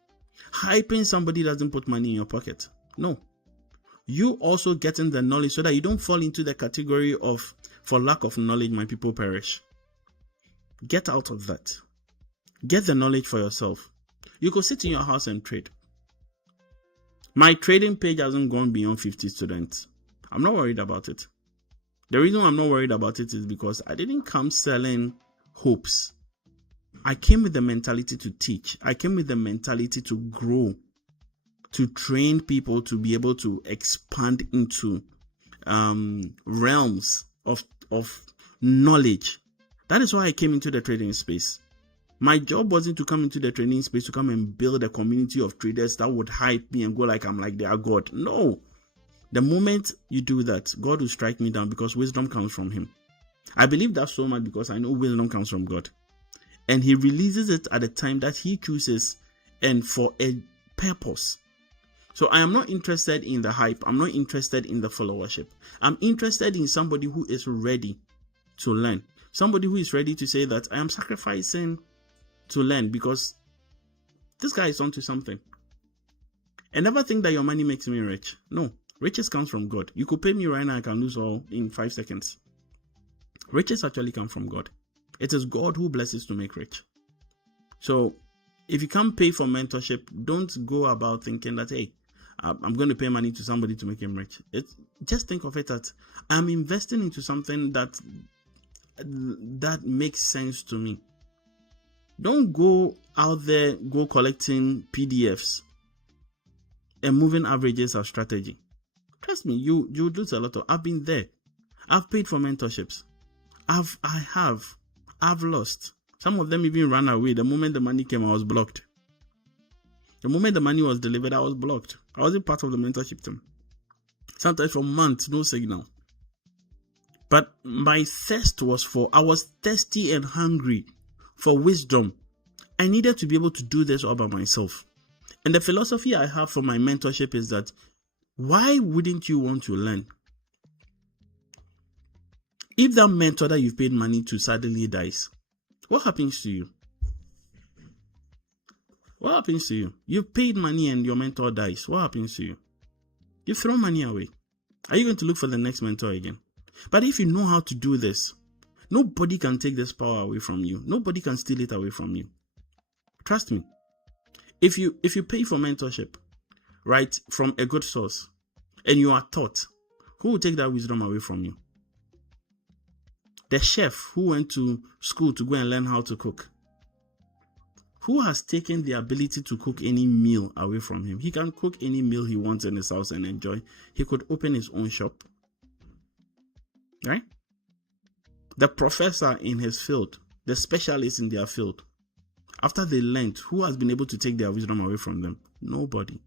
Hyping somebody doesn't put money in your pocket. No. You also getting the knowledge so that you don't fall into the category of, for lack of knowledge, my people perish. Get out of that. Get the knowledge for yourself. You could sit in your house and trade. My trading page hasn't gone beyond 50 students. I'm not worried about it. The reason I'm not worried about it is because I didn't come selling hopes. I came with the mentality to teach. I came with the mentality to grow to train people to be able to expand into realms of knowledge. That is why I came into the trading space. My job wasn't to come into the trading space to come and build a community of traders that would hype me and go like I'm like they are God. No. The moment you do that, God will strike me down because wisdom comes from him. I believe that so much because I know wisdom comes from God. And he releases it at the time that he chooses and for a purpose. So I am not interested in the hype. I'm not interested in the followership. I'm interested in somebody who is ready to learn. Somebody who is ready to say that I am sacrificing to learn because this guy is onto something. And never think that your money makes me rich. No, riches comes from God. You could pay me right now, I can lose all in 5 seconds. Riches actually come from God. It is God who blesses to make rich. So if you can't pay for mentorship, don't go about thinking that, hey, I'm going to pay money to somebody to make him rich. Just think of it that I'm investing into something that makes sense to me. Don't go out there, go collecting PDFs and moving averages as strategy. Trust me, you lose a lot of. I've been there. I've paid for mentorships. I've lost. Some of them even ran away. The moment the money came, I was blocked. The moment the money was delivered, I was blocked. I wasn't part of the mentorship team. Sometimes for months, no signal. But my thirst was I was thirsty and hungry for wisdom. I needed to be able to do this all by myself. And the philosophy I have for my mentorship is that, why wouldn't you want to learn? If that mentor that you've paid money to suddenly dies, what happens to you? What happens to you? You've paid money and your mentor dies. What happens to you? You throw money away. Are you going to look for the next mentor again? But if you know how to do this, nobody can take this power away from you. Nobody can steal it away from you. Trust me. If you pay for mentorship, right, from a good source, and you are taught, who will take that wisdom away from you? The chef who went to school to go and learn how to cook. Who has taken the ability to cook any meal away from him? He can cook any meal he wants in his house and enjoy. He could open his own shop. Right? The professor in his field, the specialist in their field, after they learned, who has been able to take their wisdom away from them? Nobody.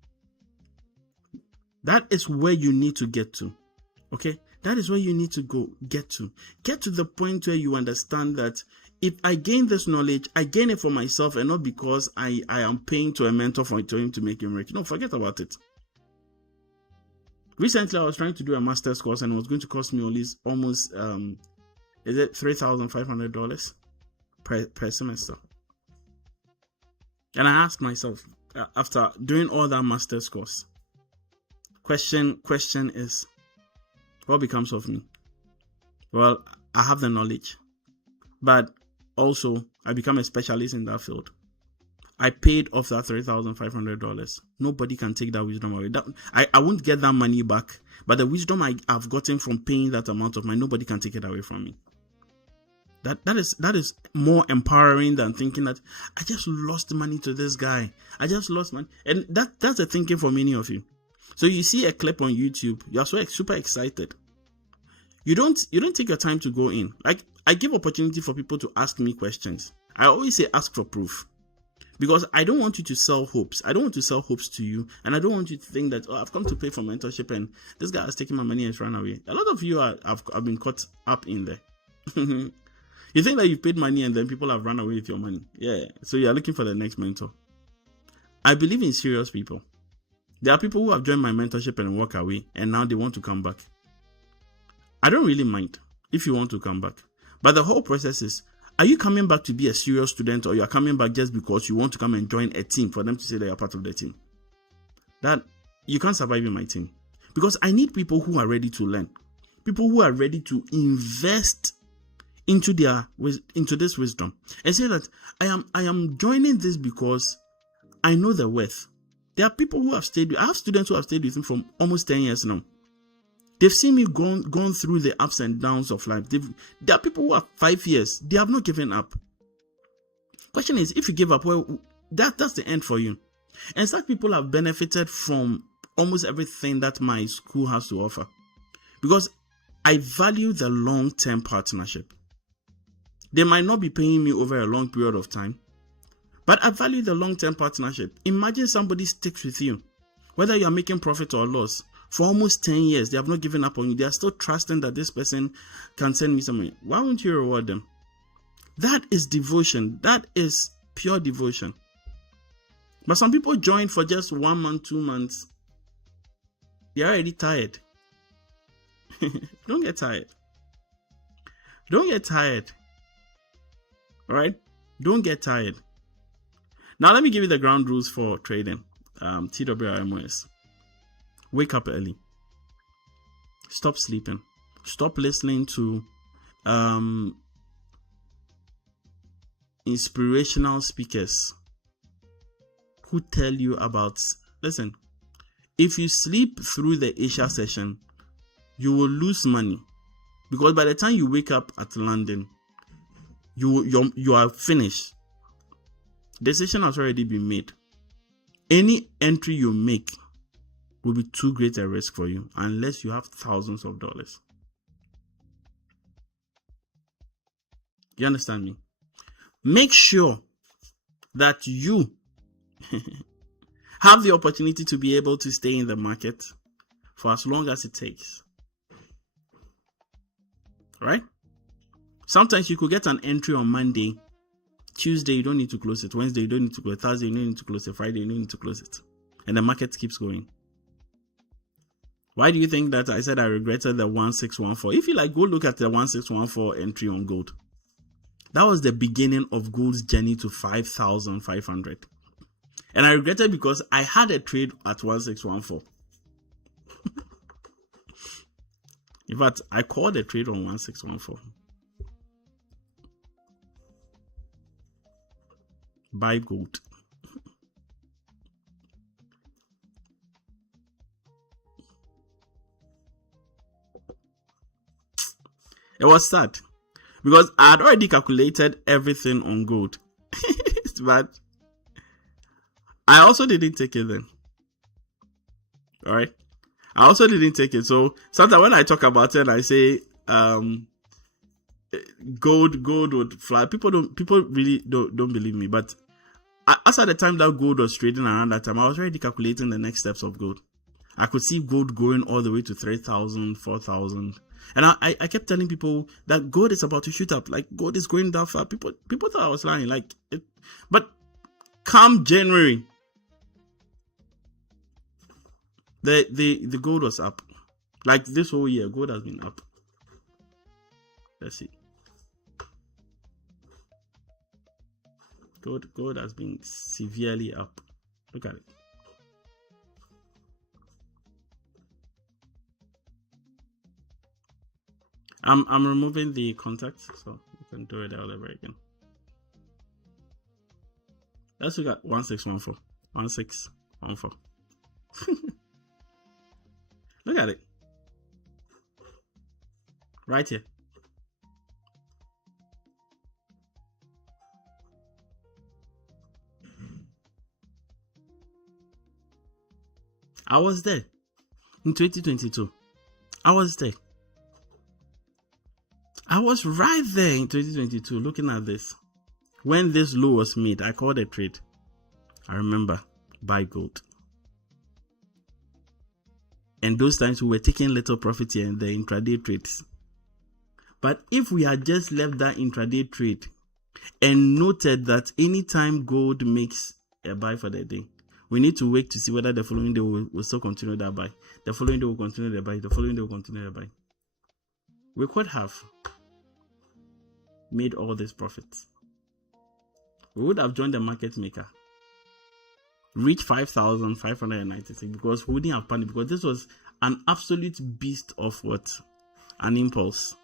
That is where you need to get to. Okay? That is where you need to get to. Get to the point where you understand that if I gain this knowledge, I gain it for myself and not because I am paying to a mentor for him to make him rich. No, forget about it. Recently, I was trying to do a master's course and it was going to cost me almost $3,500 per semester. And I asked myself, after doing all that master's course, question is, what becomes of me? Well, I have the knowledge, but also I become a specialist in that field. I paid off that $3,500. Nobody can take that wisdom away. I won't get that money back, but the wisdom I've gotten from paying that amount of money, nobody can take it away from me. That is more empowering than thinking that I just lost money to this guy. I just lost money. And that's the thinking for many of you. So you see a clip on YouTube, you're so super excited. You don't take your time to go in. Like, I give opportunity for people to ask me questions. I always say ask for proof. Because I don't want you to sell hopes. I don't want to sell hopes to you. And I don't want you to think that, I've come to pay for mentorship and this guy has taken my money and has run away. A lot of you have been caught up in there. You think that you've paid money and then people have run away with your money. Yeah. So you're looking for the next mentor. I believe in serious people. There are people who have joined my mentorship and walk away and now they want to come back. I don't really mind if you want to come back. But the whole process is, are you coming back to be a serious student or you are coming back just because you want to come and join a team for them to say that you're part of the team? That you can't survive in my team. Because I need people who are ready to learn. People who are ready to invest into this wisdom. And say that I am joining this because I know the worth. There are people who have stayed with, I have students who have stayed with me from almost 10 years now. They've seen me gone through the ups and downs of life. There are people who are 5 years. They have not given up. Question is, if you give up, well, that's the end for you. And such people have benefited from almost everything that my school has to offer, because I value the long-term partnership. They might not be paying me over a long period of time, but I value the long-term partnership. Imagine somebody sticks with you, whether you are making profit or loss, for almost 10 years. They have not given up on you. They are still trusting that this person can send me some money. Why won't you reward them? That is devotion. That is pure devotion. But some people join for just 1 month, 2 months. They are already tired. Don't get tired. Don't get tired. All right? Don't get tired. Now, let me give you the ground rules for trading. TWR MOS. Wake up early. Stop sleeping. Stop listening to inspirational speakers who tell you about, listen, if you sleep through the Asia session, you will lose money, because by the time you wake up at London, you are finished. Decision has already been made. Any entry you make will be too great a risk for you unless you have thousands of dollars. You understand me? Make sure that you have the opportunity to be able to stay in the market for as long as it takes. Right? Sometimes you could get an entry on Monday. Tuesday, you don't need to close it. Wednesday, you don't need to close it. Thursday, you don't need to close it. Friday, you don't need to close it. And the market keeps going. Why do you think that I said I regretted the 1614? If you like, go look at the 1614 entry on gold. That was the beginning of gold's journey to 5,500. And I regretted because I had a trade at 1614. In fact, I called a trade on 1614. Buy gold. It was sad because I had already calculated everything on gold. But I also didn't take it then. All right. I also didn't take it. So sometimes when I talk about it, I say gold would fly. People really don't believe me. But as at the time that gold was trading around that time, I was already calculating the next steps of gold. I could see gold going all the way to 3,000, 4,000. And I kept telling people that gold is about to shoot up. Like, gold is going that far. People thought I was lying. But come January, the gold was up. Like, this whole year, gold has been up. Let's see. Gold has been severely up. Look at it. I'm removing the contacts, so you can do it all over again. Let's look at 1614. 1614. Look at it. Right here. I was there in 2022. I was there. I was right there in 2022 looking at this. When this low was made, I called a trade. I remember, buy gold. And those times we were taking little profit here in the intraday trades. But if we had just left that intraday trade and noted that anytime gold makes a buy for the day, we need to wait to see whether the following day will still continue that buy. The following day will continue the buy. The following day will continue the buy. We could have made all these profits. We would have joined the market maker, reached 5,596, because we wouldn't have panicked, because this was an absolute beast of what? An impulse.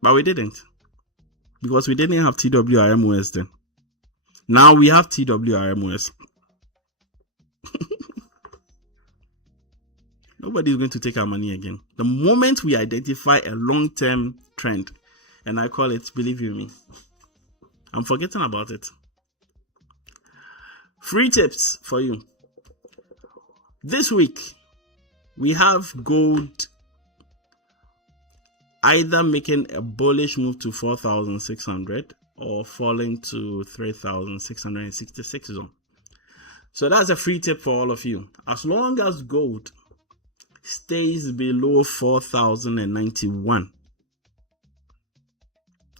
But we didn't, because we didn't have TWR MOS then. Now we have TWR MOS. Nobody's going to take our money again. The moment we identify a long-term trend, and I call it, believe you me, I'm forgetting about it. Free tips for you. This week, we have gold either making a bullish move to 4,600 or falling to 3,666 zone. So that's a free tip for all of you. As long as gold stays below 4,091,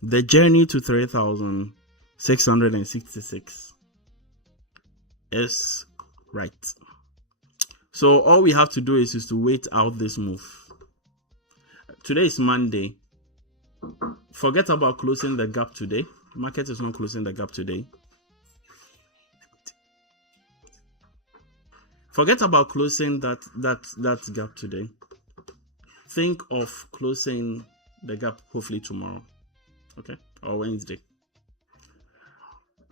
the journey to 3,666 is right. So all we have to do is to wait out this move. Today is Monday. Forget about closing the gap today. Market is not closing the gap today. Forget about closing that gap today. Think of closing the gap hopefully tomorrow, okay, or Wednesday.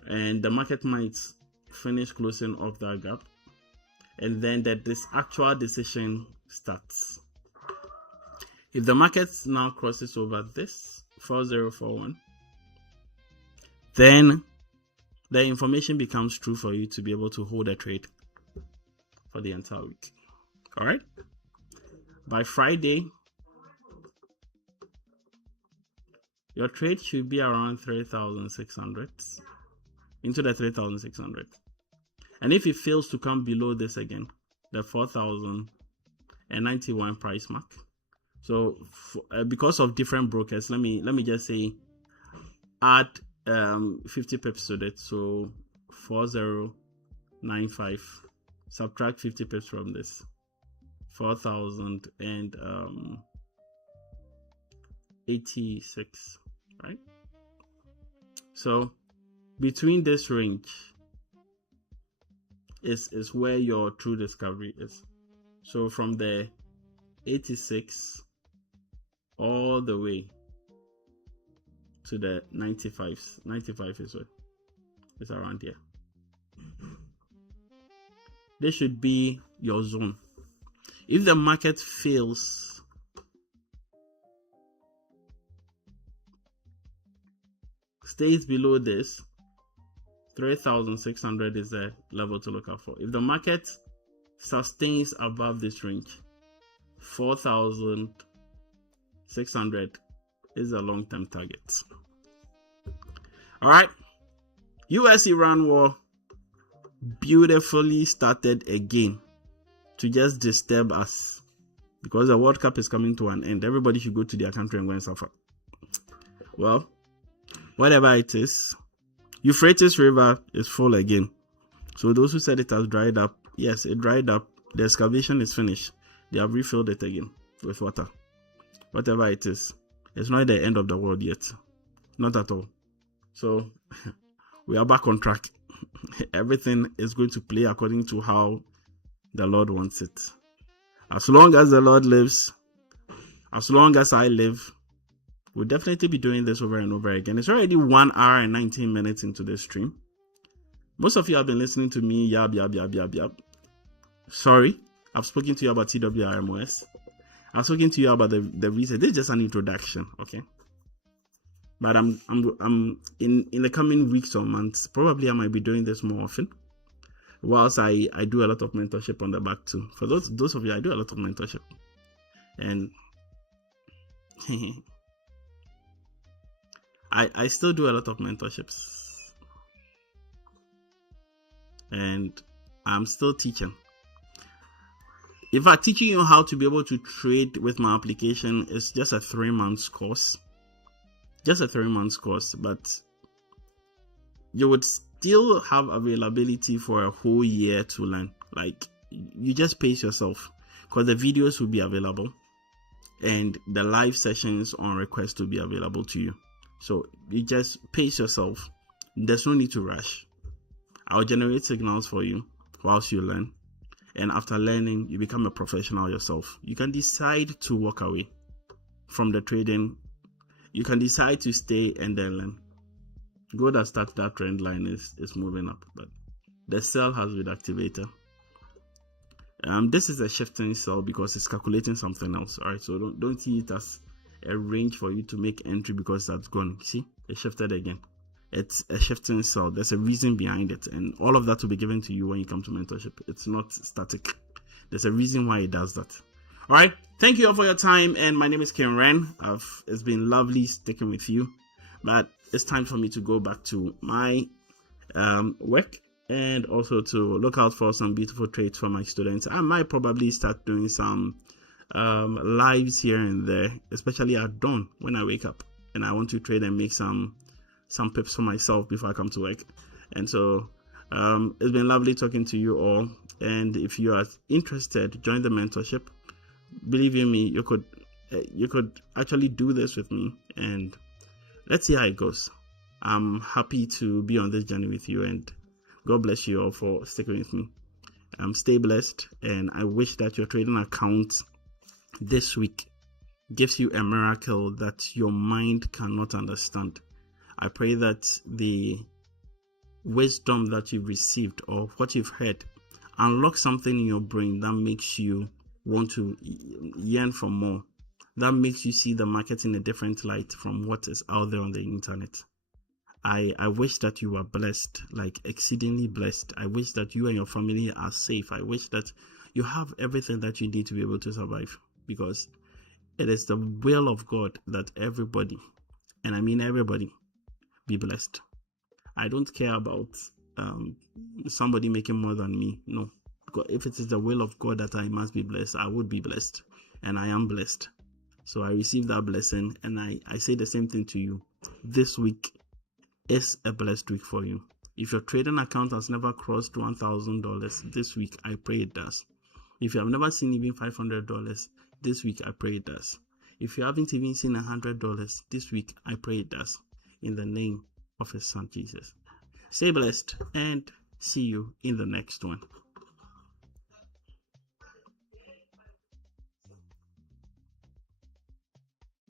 And the market might finish closing off that gap, and then this actual decision starts. If the market now crosses over this 4041, then the information becomes true for you to be able to hold a trade for the entire week. All right. By Friday, your trade should be around 3,600, into the 3,600. And if it fails to come below this again, the 4,091 price mark. So because of different brokers, let me just say add 50 pips to that. So 4095, subtract 50 pips from this, 4,086, right? So between this range is where your true discovery is. So from the 86 all the way to the 95s. 95 is what? It's around here. This should be your zone. If the market fails stays below this, 3,600 is the level to look out for. If the market sustains above this range, 4,600 is a long-term target. All right. US-Iran war beautifully started again to just disturb us because the World Cup is coming to an end. Everybody should go to their country and go and suffer. Well, whatever it is, Euphrates River is full again. So those who said it has dried up, yes, it dried up. The excavation is finished. They have refilled it again with water. Whatever it is, it's not the end of the world yet. Not at all. So we are back on track. Everything is going to play according to how the Lord wants it. As long as the Lord lives, as long as I live, we'll definitely be doing this over and over again. It's already 1 hour and 19 minutes into this stream. Most of you have been listening to me yab. Sorry, I've spoken to you about TWR MOS. I've spoken to you about the reason. This is just an introduction, okay? But I'm in the coming weeks or months, probably I might be doing this more often. Whilst I do a lot of mentorship on the back too. For those of you, I do a lot of mentorship. And I still do a lot of mentorships. And I'm still teaching. In fact, teaching you how to be able to trade with my application is just a 3-month course. Just a 3-month course, but you would still have availability for a whole year to learn. Like, you just pace yourself because the videos will be available and the live sessions on request will be available to you. So you just pace yourself. There's no need to rush. I'll generate signals for you whilst you learn. And after learning, you become a professional yourself. You can decide to walk away from the trading. You can decide to stay and then learn. Gold has started, that trend line is moving up, but the sell has been activated. This is a shifting sell because it's calculating something else. All right, so don't see it as a range for you to make entry because that's gone. See, it shifted again. it's a shifting cell. There's a reason behind it, and all of that will be given to you when you come to mentorship. It's not static. There's a reason why it does that. All right. Thank you all for your time, and my name is Kim Ren. It's been lovely sticking with you, but it's time for me to go back to my work, and also to look out for some beautiful trades for my students. I might probably start doing some lives here and there, especially at dawn when I wake up and I want to trade and make some pips for myself before I come to work. And so it's been lovely talking to you all, and if you are interested, join the mentorship. Believe in me, you could actually do this with me, and let's see how it goes. I'm happy to be on this journey with you, and God bless you all for sticking with me. Stay blessed, and I wish that your trading account this week gives you a miracle that your mind cannot understand. I pray that the wisdom that you've received or what you've heard unlock something in your brain that makes you want to yearn for more, that makes you see the market in a different light from what is out there on the internet. I wish that you are blessed, like exceedingly blessed. I wish that you and your family are safe. I wish that you have everything that you need to be able to survive, because it is the will of God that everybody, and I mean everybody, be blessed. I don't care about somebody making more than me. No. If it is the will of God that I must be blessed, I would be blessed, and I am blessed. So I receive that blessing, and I say the same thing to you. This week is a blessed week for you. If your trading account has never crossed $1,000 this week, I pray it does. If you have never seen even $500 this week, I pray it does. If you haven't even seen $100 this week, I pray it does. In the name of His Son Jesus. Stay blessed, and see you in the next one.